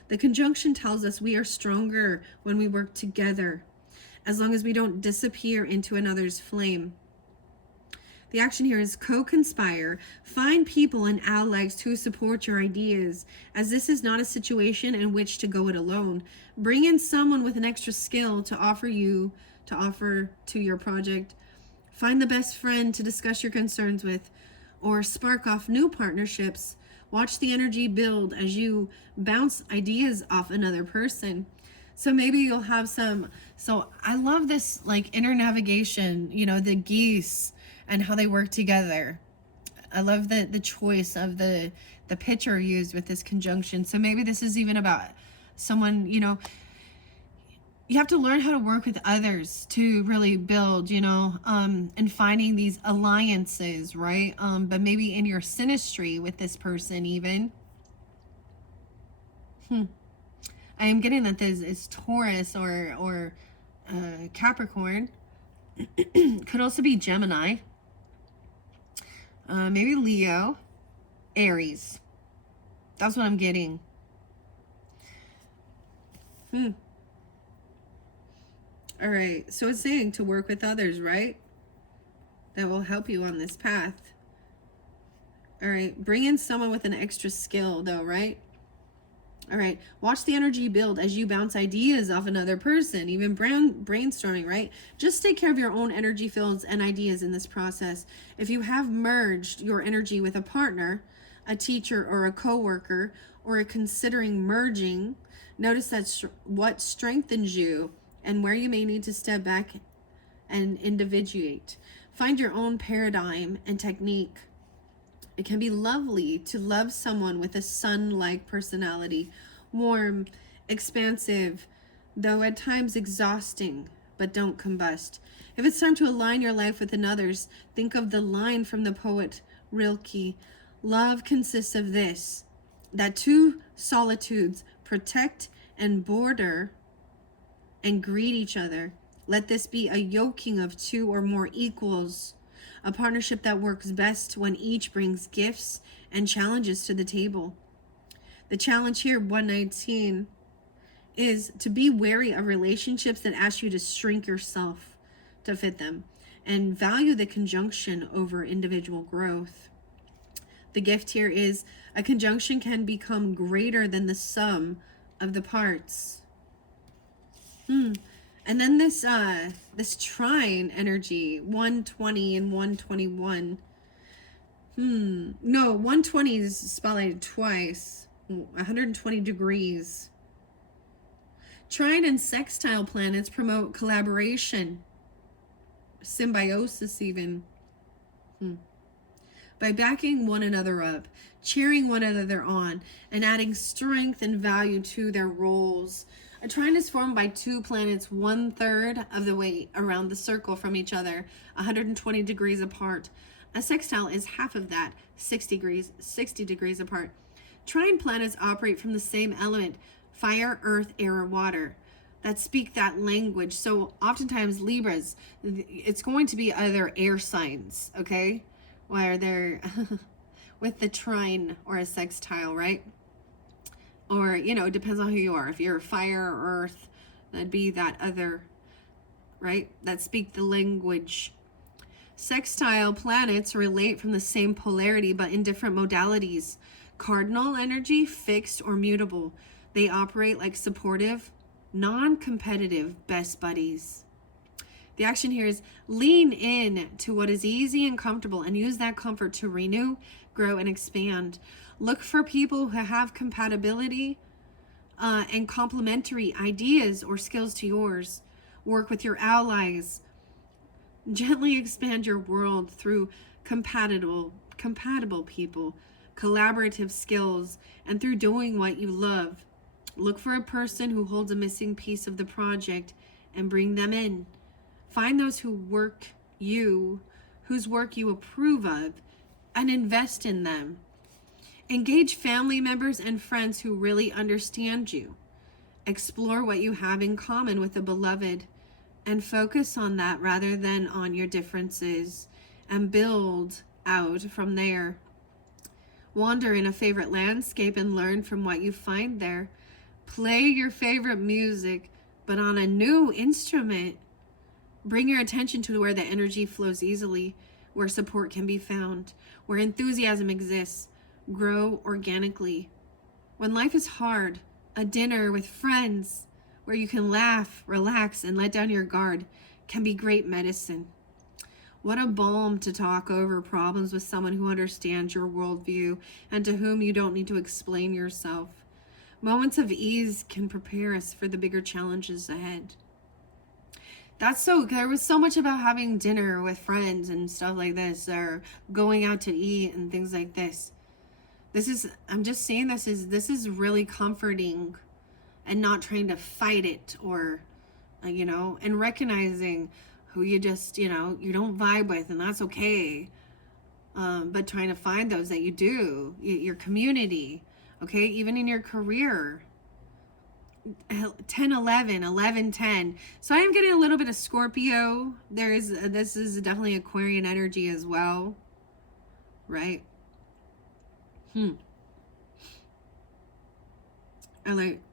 The conjunction tells us we are stronger when we work together, as long as we don't disappear into another's flame. The action here is co-conspire. Find people and allies to support your ideas, as this is not a situation in which to go it alone. Bring in someone with an extra skill to offer to your project. Find the best friend to discuss your concerns with, or spark off new partnerships. Watch the energy build as you bounce ideas off another person. So maybe you'll have some, so I love this like inner navigation, you know, the geese and how they work together. I love the choice of the picture used with this conjunction. So maybe this is even about someone, you know, you have to learn how to work with others to really build, you know, and finding these alliances, right? But maybe in your synastry with this person even. I am getting that this is Taurus or Capricorn. Could also be Gemini. Maybe Leo, Aries. That's what I'm getting. All right, so it's saying to work with others, right? That will help you on this path. All right, bring in someone with an extra skill though, right? All right, watch the energy build as you bounce ideas off another person, even brainstorming, right? Just take care of your own energy fields and ideas in this process. If you have merged your energy with a partner, a teacher or a coworker, or are considering merging, notice that what strengthens you and where you may need to step back and individuate. Find your own paradigm and technique. It can be lovely to love someone with a sun-like personality, warm, expansive, though at times exhausting, but don't combust. If it's time to align your life with another's, think of the line from the poet Rilke. Love consists of this, that two solitudes protect and border and greet each other. Let this be a yoking of two or more equals, a partnership that works best when each brings gifts and challenges to the table. The challenge here, 119, is to be wary of relationships that ask you to shrink yourself to fit them, and value the conjunction over individual growth. The gift here is a conjunction can become greater than the sum of the parts. And then this trine energy, 120 and 121. No, 120 is spotlighted twice. 120 degrees. Trine and sextile planets promote collaboration, symbiosis even. By backing one another up, cheering one another on, and adding strength and value to their roles. A trine is formed by two planets 1/3 of the way around the circle from each other, 120 degrees apart. A sextile is half of that, 60 degrees apart. Trine planets operate from the same element, fire, earth, air, water, that speak that language. So oftentimes Libras, it's going to be other air signs, okay? Where they're with the trine or a sextile, right? Or, you know, it depends on who you are. If you're fire or earth, that'd be that other, right? That speak the language. Sextile planets relate from the same polarity, but in different modalities. Cardinal energy, fixed or mutable. They operate like supportive, non-competitive best buddies. The action here is lean in to what is easy and comfortable and use that comfort to renew, grow, and expand. Look for people who have compatibility and complementary ideas or skills to yours. Work with your allies. Gently expand your world through compatible people, collaborative skills, and through doing what you love. Look for a person who holds a missing piece of the project and bring them in. Find those whose work you approve of, and invest in them. Engage family members and friends who really understand you. Explore what you have in common with a beloved and focus on that rather than on your differences, and build out from there. Wander in a favorite landscape and learn from what you find there. Play your favorite music, but on a new instrument. Bring your attention to where the energy flows easily, where support can be found, where enthusiasm exists. Grow organically. When life is hard, a dinner with friends where you can laugh, relax, and let down your guard can be great medicine. What a balm to talk over problems with someone who understands your worldview and to whom you don't need to explain yourself. Moments of ease can prepare us for the bigger challenges ahead. There was so much about having dinner with friends and stuff like this, or going out to eat and things like this. I'm just saying this is really comforting, and not trying to fight it or, and recognizing who you just, you don't vibe with, and that's okay. But trying to find those that you do, your community, okay, even in your career. 10, 11, 11, 10. So I am getting a little bit of Scorpio. This is definitely Aquarian energy as well, right? All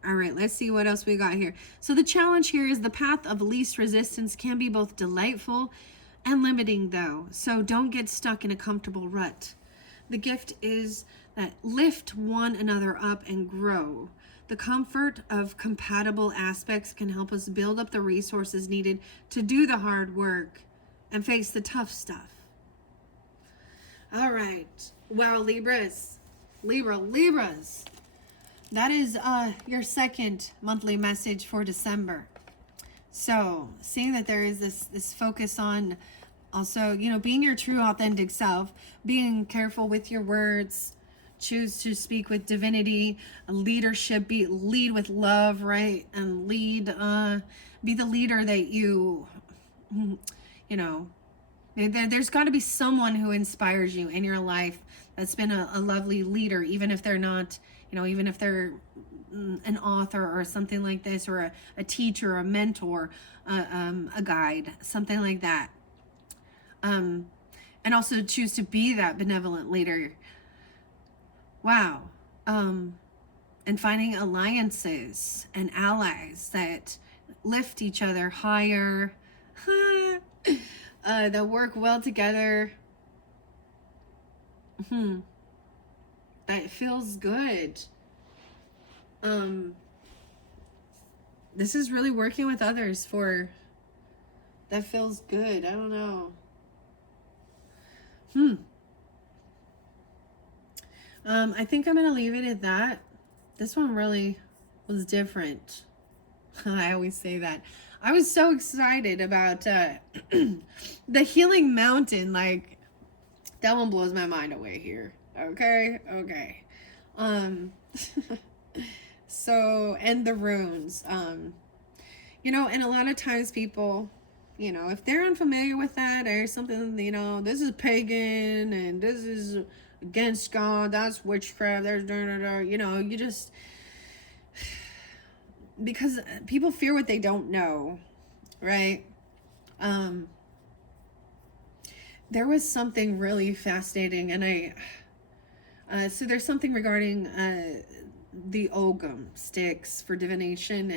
right, let's see what else we got here. So the challenge here is the path of least resistance can be both delightful and limiting, though. So don't get stuck in a comfortable rut. The gift is that lift one another up and grow. The comfort of compatible aspects can help us build up the resources needed to do the hard work and face the tough stuff. All right. Wow, Libras. Libras. That is your second monthly message for December. So seeing that there is this focus on also, you know, being your true authentic self, being careful with your words, choose to speak with divinity, leadership, lead with love, right? And be the leader that you know, there's got to be someone who inspires you in your life that's been a lovely leader, even if they're not, you know, even if they're an author or something like this, or a teacher, a mentor, a guide, something like that. And also choose to be that benevolent leader. Wow. And finding alliances and allies that lift each other higher, that work well together. That feels good. This is really working with others for, that feels good. I don't know. I think I'm gonna leave it at that. This one really was different. I always say that. I was so excited about the Healing Mountain. Like, that one blows my mind away here. Okay. So, and the runes. You know, and a lot of times people, you know, if they're unfamiliar with that or something, you know, this is pagan and this is against God, that's witchcraft, there's you know, you just, because people fear what they don't know, right? There was something really fascinating, and so there's something regarding the ogum sticks for divination,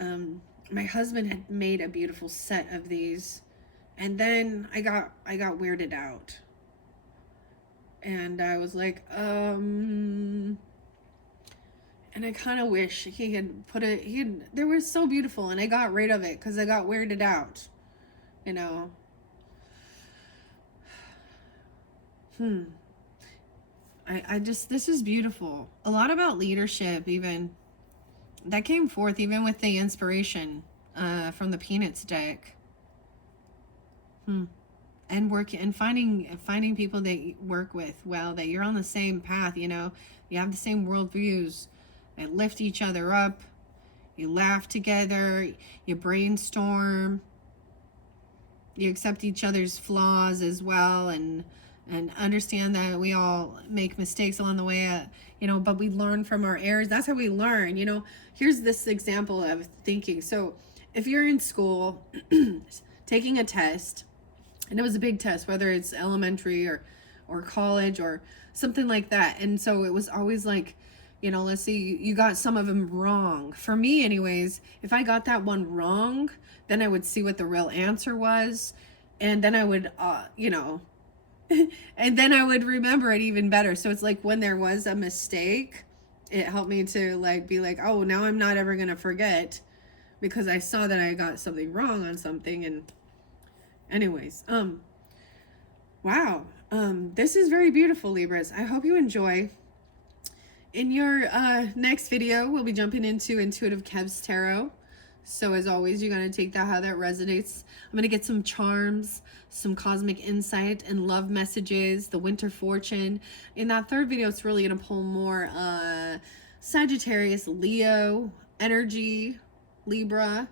and my husband had made a beautiful set of these, and then I got weirded out. And I was like, and I kind of wish he had put it, they were so beautiful, and I got rid of it because I got weirded out, you know. I just, this is beautiful. A lot about leadership, even, that came forth even with the inspiration from the Peanuts deck. And work and finding people that you work with well, that you're on the same path, you know, you have the same worldviews, that lift each other up, you laugh together, you brainstorm, you accept each other's flaws as well, and understand that we all make mistakes along the way, you know, but we learn from our errors. That's how we learn, you know. Here's this example of thinking. So if you're in school taking a test, and it was a big test, whether it's elementary or college or something like that. And so it was always like, you know, let's see, you got some of them wrong. For me anyways, if I got that one wrong, then I would see what the real answer was. And then I would, you know, and then I would remember it even better. So it's like when there was a mistake, it helped me to like be like, oh, now I'm not ever going to forget because I saw that I got something wrong on something. And anyways, wow, this is very beautiful, Libras. I hope you enjoy. In your next video, we'll be jumping into Intuitive Kev's Tarot. So as always, you're going to take that how that resonates. I'm going to get some charms, some cosmic insight and love messages, the winter fortune. In that third video, it's really going to pull more Sagittarius, Leo energy, Libra,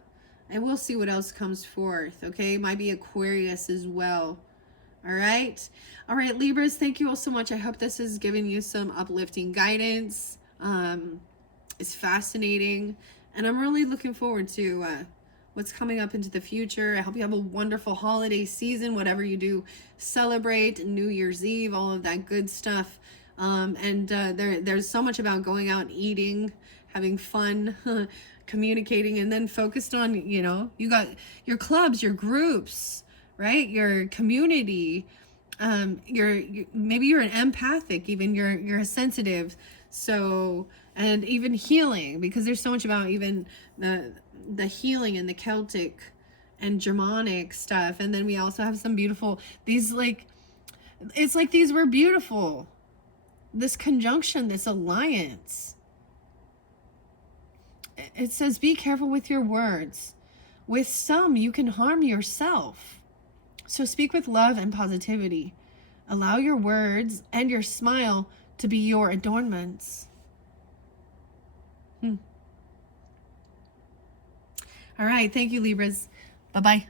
and we'll see what else comes forth. Okay, might be Aquarius as well. All right, Libras, thank you all so much. I hope this is giving you some uplifting guidance. It's fascinating, and I'm really looking forward to what's coming up into the future. I hope you have a wonderful holiday season, whatever you do, celebrate New Year's Eve, all of that good stuff. There's so much about going out and eating, having fun, communicating, and then focused on, you know, you got your clubs, your groups, right? Your community. Maybe you're an empathic, even you're a sensitive. So, and even healing, because there's so much about even the healing and the Celtic and Germanic stuff. And then we also have some beautiful, these like, it's like these were beautiful. This conjunction, this alliance. It says, be careful with your words. With some, you can harm yourself. So speak with love and positivity. Allow your words and your smile to be your adornments. All right. Thank you, Libras. Bye-bye.